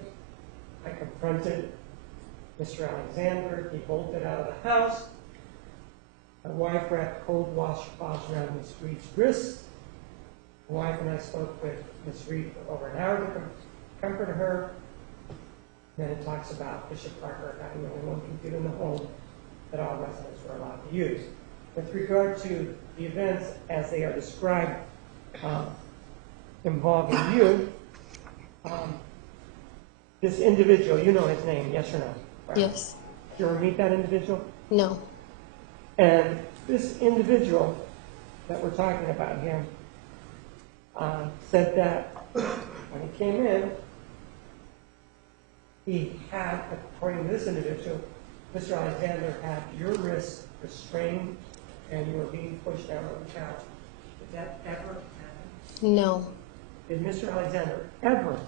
I confronted Mr. Alexander. He bolted out of the house. My wife wrapped cold washcloths around Miss Reed's wrist. My wife and I spoke with Miss Reed for over an hour to comfort her. Then it talks about Bishop Parker having only one computer in the home that all residents were allowed to use. With regard to the events as they are described involving you, this individual, you know his name, yes or no? Right. Yes. Did you ever meet that individual? No. And this individual that we're talking about here said that when he came in, he had, according to this individual, Mr. Alexander had your wrists restrained and you were being pushed down on the couch. Did that ever happen? No. Did Mr. Alexander ever,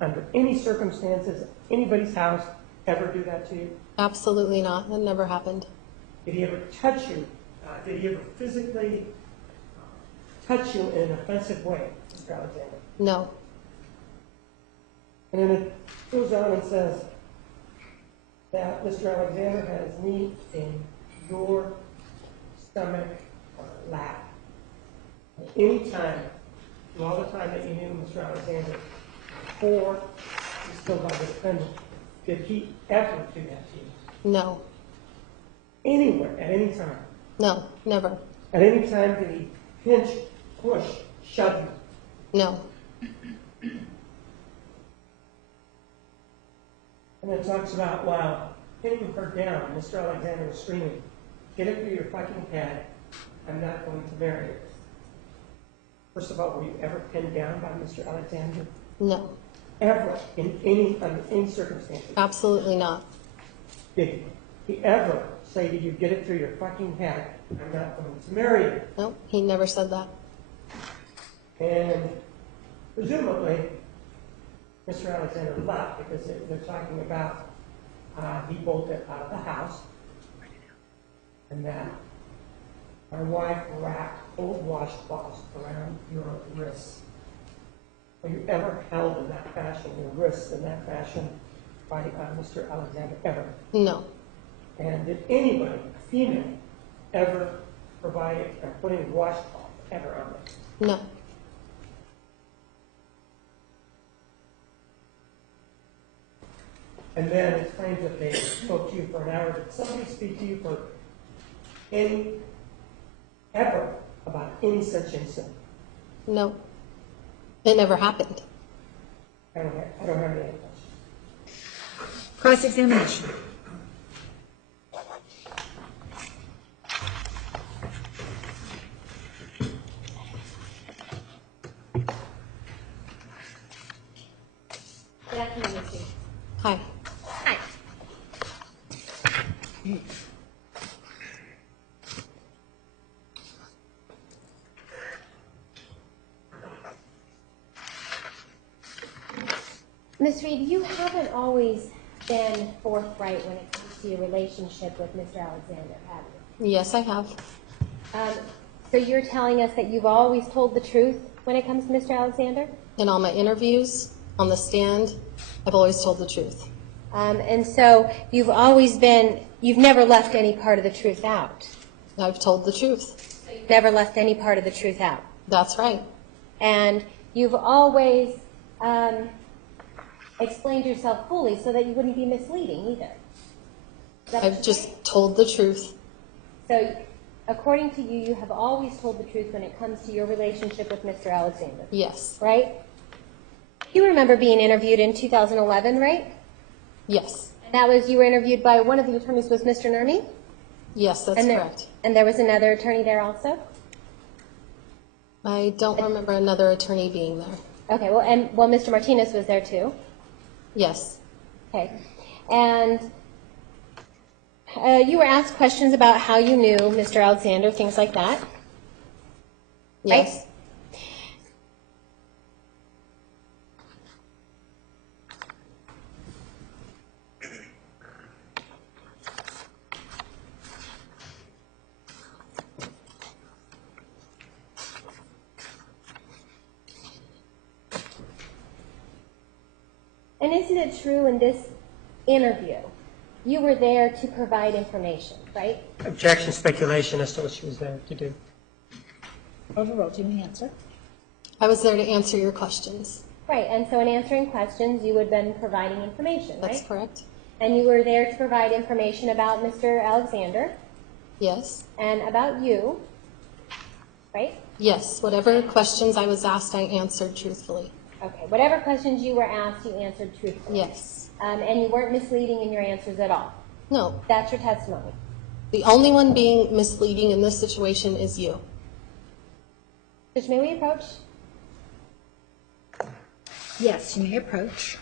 under any circumstances, anybody's house, ever do that to you? Absolutely not. That never happened. Did he ever touch you? Did he ever physically touch you in an offensive way, Mr. Alexander? No. And then it goes on and says that Mr. Alexander had his knee in your stomach or lap. Any time, through all the time that you knew Mr. Alexander, before he's still by the defendant, did he ever do that to you? No. Anywhere, at any time? No. Never. At any time did he pinch, push, shove you? No. And it talks about, while pinning her down, Mr. Alexander was screaming, "Get it through your fucking head, I'm not going to marry you." First of all, were you ever pinned down by Mr. Alexander? No. Ever, under any circumstances? Absolutely not. Did he ever say to you, "Get it through your fucking head, I'm not going to marry you"? No. He never said that. And presumably, Mr. Alexander left because they're talking about he bolted out of the house and that my wife wrapped old washcloths around your wrists. Were you ever held in that fashion, your wrists in that fashion by Mr. Alexander, ever? No. And did anybody, a female, ever provide putting washcloth ever on them? No. And then it claims that they spoke to you for an hour. Did somebody speak to you for ever about any such incident? No. It never happened. I don't have any other questions. Cross-examination. Good afternoon, Ms. Reed. Hi. Hi. Ms. Reed, you haven't always been forthright when it comes to your relationship with Mr. Alexander, have you? Yes, I have. So you're telling us that you've always told the truth when it comes to Mr. Alexander? In all my interviews, on the stand, I've always told the truth. And so you've never left any part of the truth out. I've told the truth. You've never left any part of the truth out. That's right. And you've always explained yourself fully so that you wouldn't be misleading either. Is that what I've you're just saying? told the truth. So according to you, you have always told the truth when it comes to your relationship with Mr. Alexander, Yes. right? You remember being interviewed in 2011, right? Yes. And that was, you were interviewed by one of the attorneys was Mr. Nermi? Yes, that's And correct. And there was another attorney there also? I don't remember another attorney being there. Okay, well, Mr. Martinez was there too. Yes. Okay. And you were asked questions about how you knew Mr. Alexander, things like that. Yes. And isn't it true in this interview, you were there to provide information, right? Objection, speculation as to what she was there to do. Overruled. You may answer. I was there to answer your questions. Right, and so in answering questions, you would have been providing information, right? That's correct. And you were there to provide information about Mr. Alexander Yes. and about you, right? Yes. Whatever questions I was asked, I answered truthfully. Okay, whatever questions you were asked, you answered truthfully. Yes. And you weren't misleading in your answers at all. No. That's your testimony. The only one being misleading in this situation is you. Judge, may we approach? Yes, you may approach.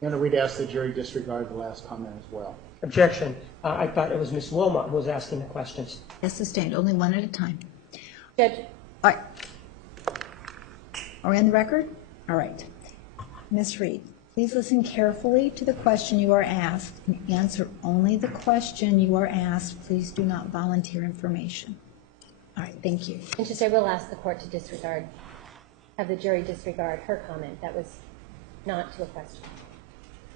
And we'd ask the jury disregard the last comment as well. Objection. I thought it was Ms. Willmott who was asking the questions. Yes, sustained, only one at a time. Judge, All right. Are we on the record? All right. Ms. Reed, please listen carefully to the question you are asked and answer only the question you are asked. Please do not volunteer information. All right, thank you. and just I will ask the court to disregard, have the jury disregard her comment. That was not to a question.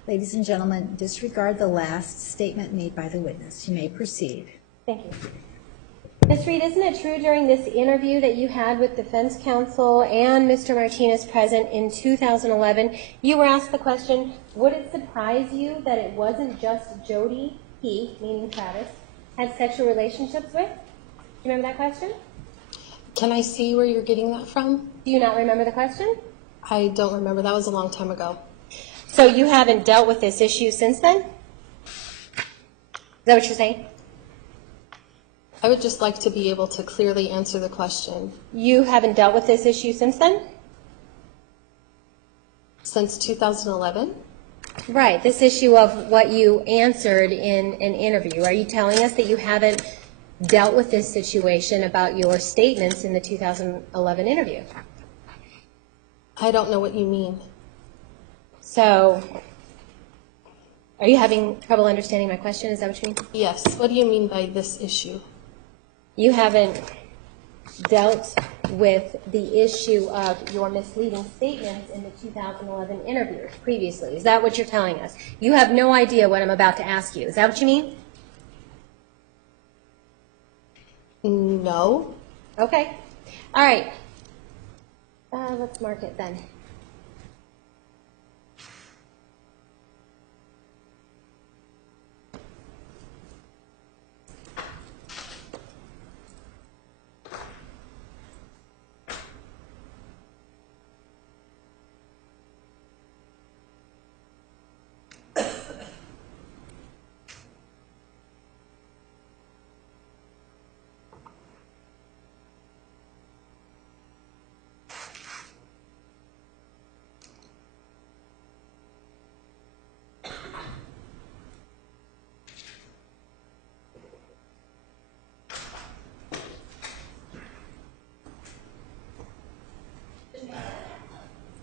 Ladies and gentlemen, disregard the last statement made by the witness. You may proceed. Thank you. Ms. Reed, isn't it true during this interview that you had with defense counsel and Mr. Martinez present in 2011, you were asked the question, would it surprise you that it wasn't just Jodi, he, meaning Travis, had sexual relationships with? Do you remember that question? Can I see where you're getting that from? Do you not remember the question? I don't remember. That was a long time ago. So you haven't dealt with this issue since then? Is that what you're saying? I would just like to be able to clearly answer the question. You haven't dealt with this issue since then? Since 2011? Right, this issue of what you answered in an interview. Are you telling us that you haven't dealt with this situation about your statements in the 2011 interview? I don't know what you mean. So, are you having trouble understanding my question? Is that what you mean? Yes. What do you mean by this issue? You haven't dealt with the issue of your misleading statements in the 2011 interview previously. Is that what you're telling us? You have no idea what I'm about to ask you. Is that what you mean? No. Okay. All right. Let's mark it then.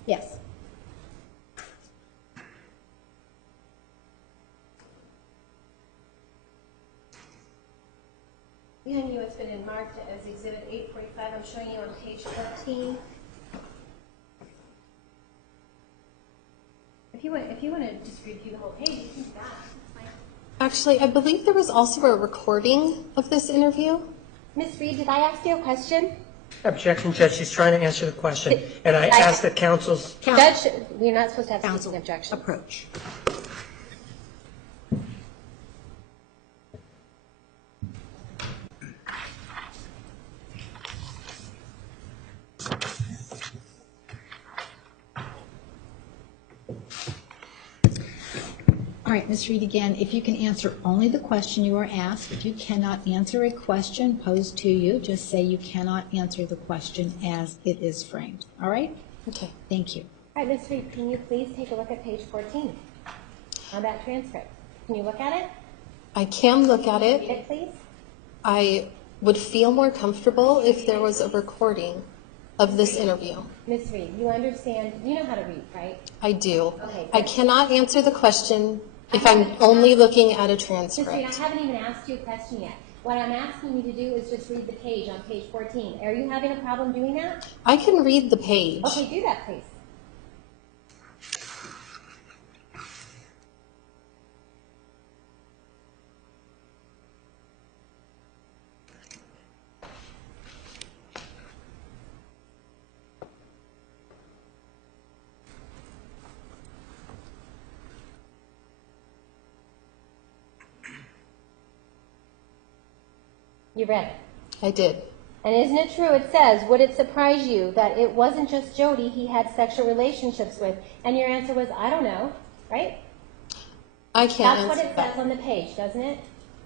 Yes. Behind you, it's been marked as Exhibit 845. I'm showing you on page 14. If you want to just review the whole page, you can do that. That's fine. Actually, I believe there was also a recording of this interview. Miss Reed, did I ask you a question? Objection, Judge. She's trying to answer the question. And I asked the counsel's... Judge, we're not supposed to have Counsel, speaking objection. approach. All right, Ms. Reed, again, if you can answer only the question you are asked. If you cannot answer a question posed to you, just say you cannot answer the question as it is framed. All right? Okay. Thank you. All right, Miss Reed, can you please take a look at page 14 on that transcript? Can you look at it? I can look at Read it. it, please. I would feel more comfortable if there was a recording of this interview. Miss Reed, you understand, you know how to read, right? I do. Okay, I good. cannot answer the question if I'm only looking at a Miss Reed, I transcript. haven't even asked you a question yet. What I'm asking you to do is just read the page on page 14. Are you having a problem doing that? I can read the page. Okay, do that, please. You read it. I did. And isn't it true, it says, would it surprise you that it wasn't just Jodi he had sexual relationships with? And your answer was, I don't know, right? I can't That's what answer it that. says on the page, doesn't it?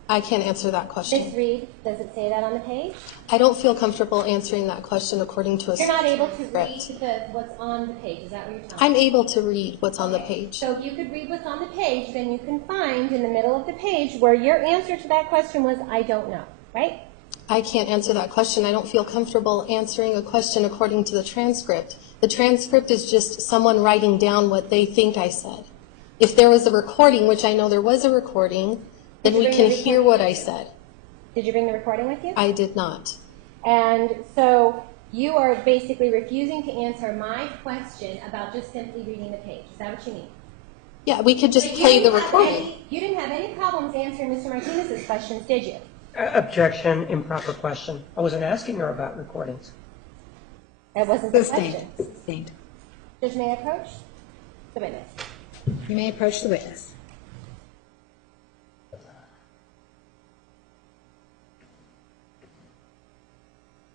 I can't answer that Miss question. Reed, does it say that on the page? I don't feel comfortable answering that question according to a You're not able to read script. what's on the page, is that what you're telling me? I'm able to read what's on the page. So if you could read what's on the page, then you can find in the middle of the page where your answer to that question was, I don't know, right? I can't answer that question. I don't feel comfortable answering a question according to the transcript. The transcript is just someone writing down what they think I said. If there was a recording, which I know there was a recording, then we can hear what I said. Did you bring the recording with you? I did not. And so you are basically refusing to answer my question about just simply reading the page. Is that what you mean? Yeah, we could just But play the didn't have recording. you didn't have any problems answering Mr. Martinez's questions, did you? Objection, improper question. I wasn't asking her about recordings. That wasn't the Sustained. question. Sustained. Judge, may I approach the witness? You may approach the witness.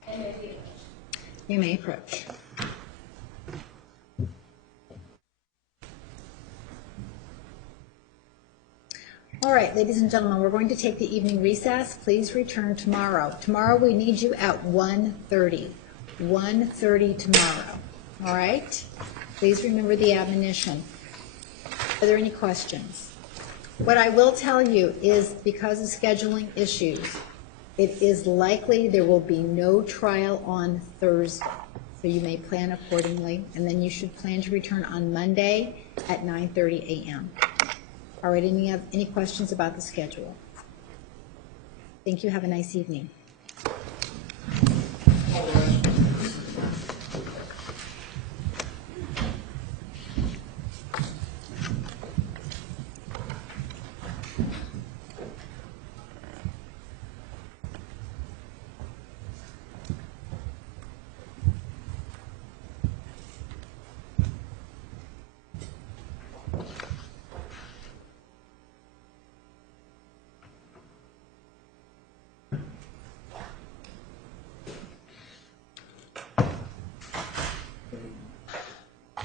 And there's the approach. You may approach. All right, ladies and gentlemen, we're going to take the evening recess. Please return tomorrow. Tomorrow we need you at 1:30. 1:30 tomorrow. All right? Please remember the admonition. Are there any questions? What I will tell you is because of scheduling issues, it is likely there will be no trial on Thursday. So you may plan accordingly, and then you should plan to return on Monday at 9:30 a.m. All right, any questions about the schedule? Thank you. Have a nice evening.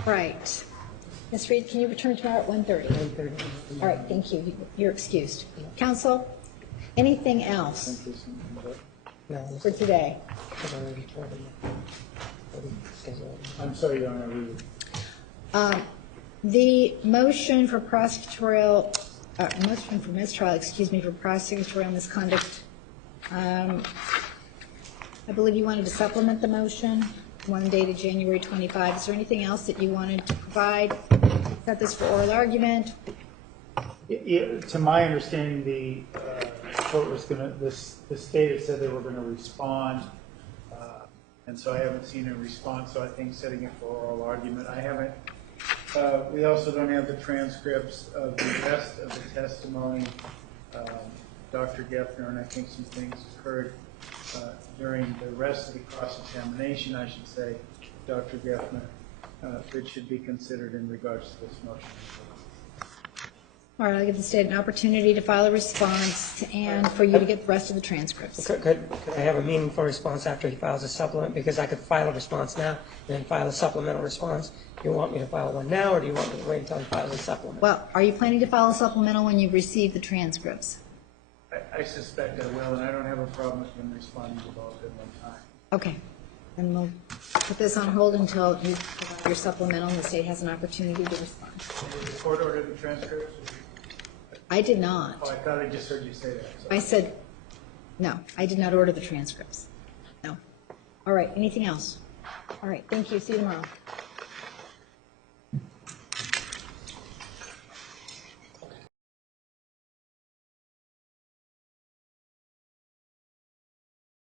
Right. Ms. Reed, can you return tomorrow at 1:30? 1:30. All right, thank you. You're excused. Counsel, anything else No, for today? I've already told him. Schedule. I'm sorry, Your Honor, we The motion for prosecutorial, motion for mistrial, for prosecutorial misconduct, I believe you wanted to supplement the motion, one dated January 25. Is there anything else that you wanted to provide? Set this for oral argument? To my understanding, the court was going to, the state had said they were going to respond, and so I haven't seen a response, so I think setting it for oral argument. I haven't, we also don't have the transcripts of the rest of the testimony. Dr. Geffner, and I think some things occurred during the rest of the cross-examination, I should say, Dr. Geffner, that should be considered in regards to this motion. All right, I'll give the state an opportunity to file a response and for you to get the rest of the transcripts. Could I have a meaningful response after he files a supplement? Because I could file a response now and then file a supplemental response. Do you want me to file one now, or do you want me to wait until he files a supplement? Well, are you planning to file a supplemental when you receive the transcripts? I suspect I will, and I don't have a problem with them responding to both at one time. Okay, then we'll put this on hold until you provide your supplemental and the state has an opportunity to respond. Did the court order the transcripts? I did not. Oh, I thought I just heard you say that. So. I said, no, I did not order the transcripts. No. All right, anything else? All right, thank you. See you tomorrow.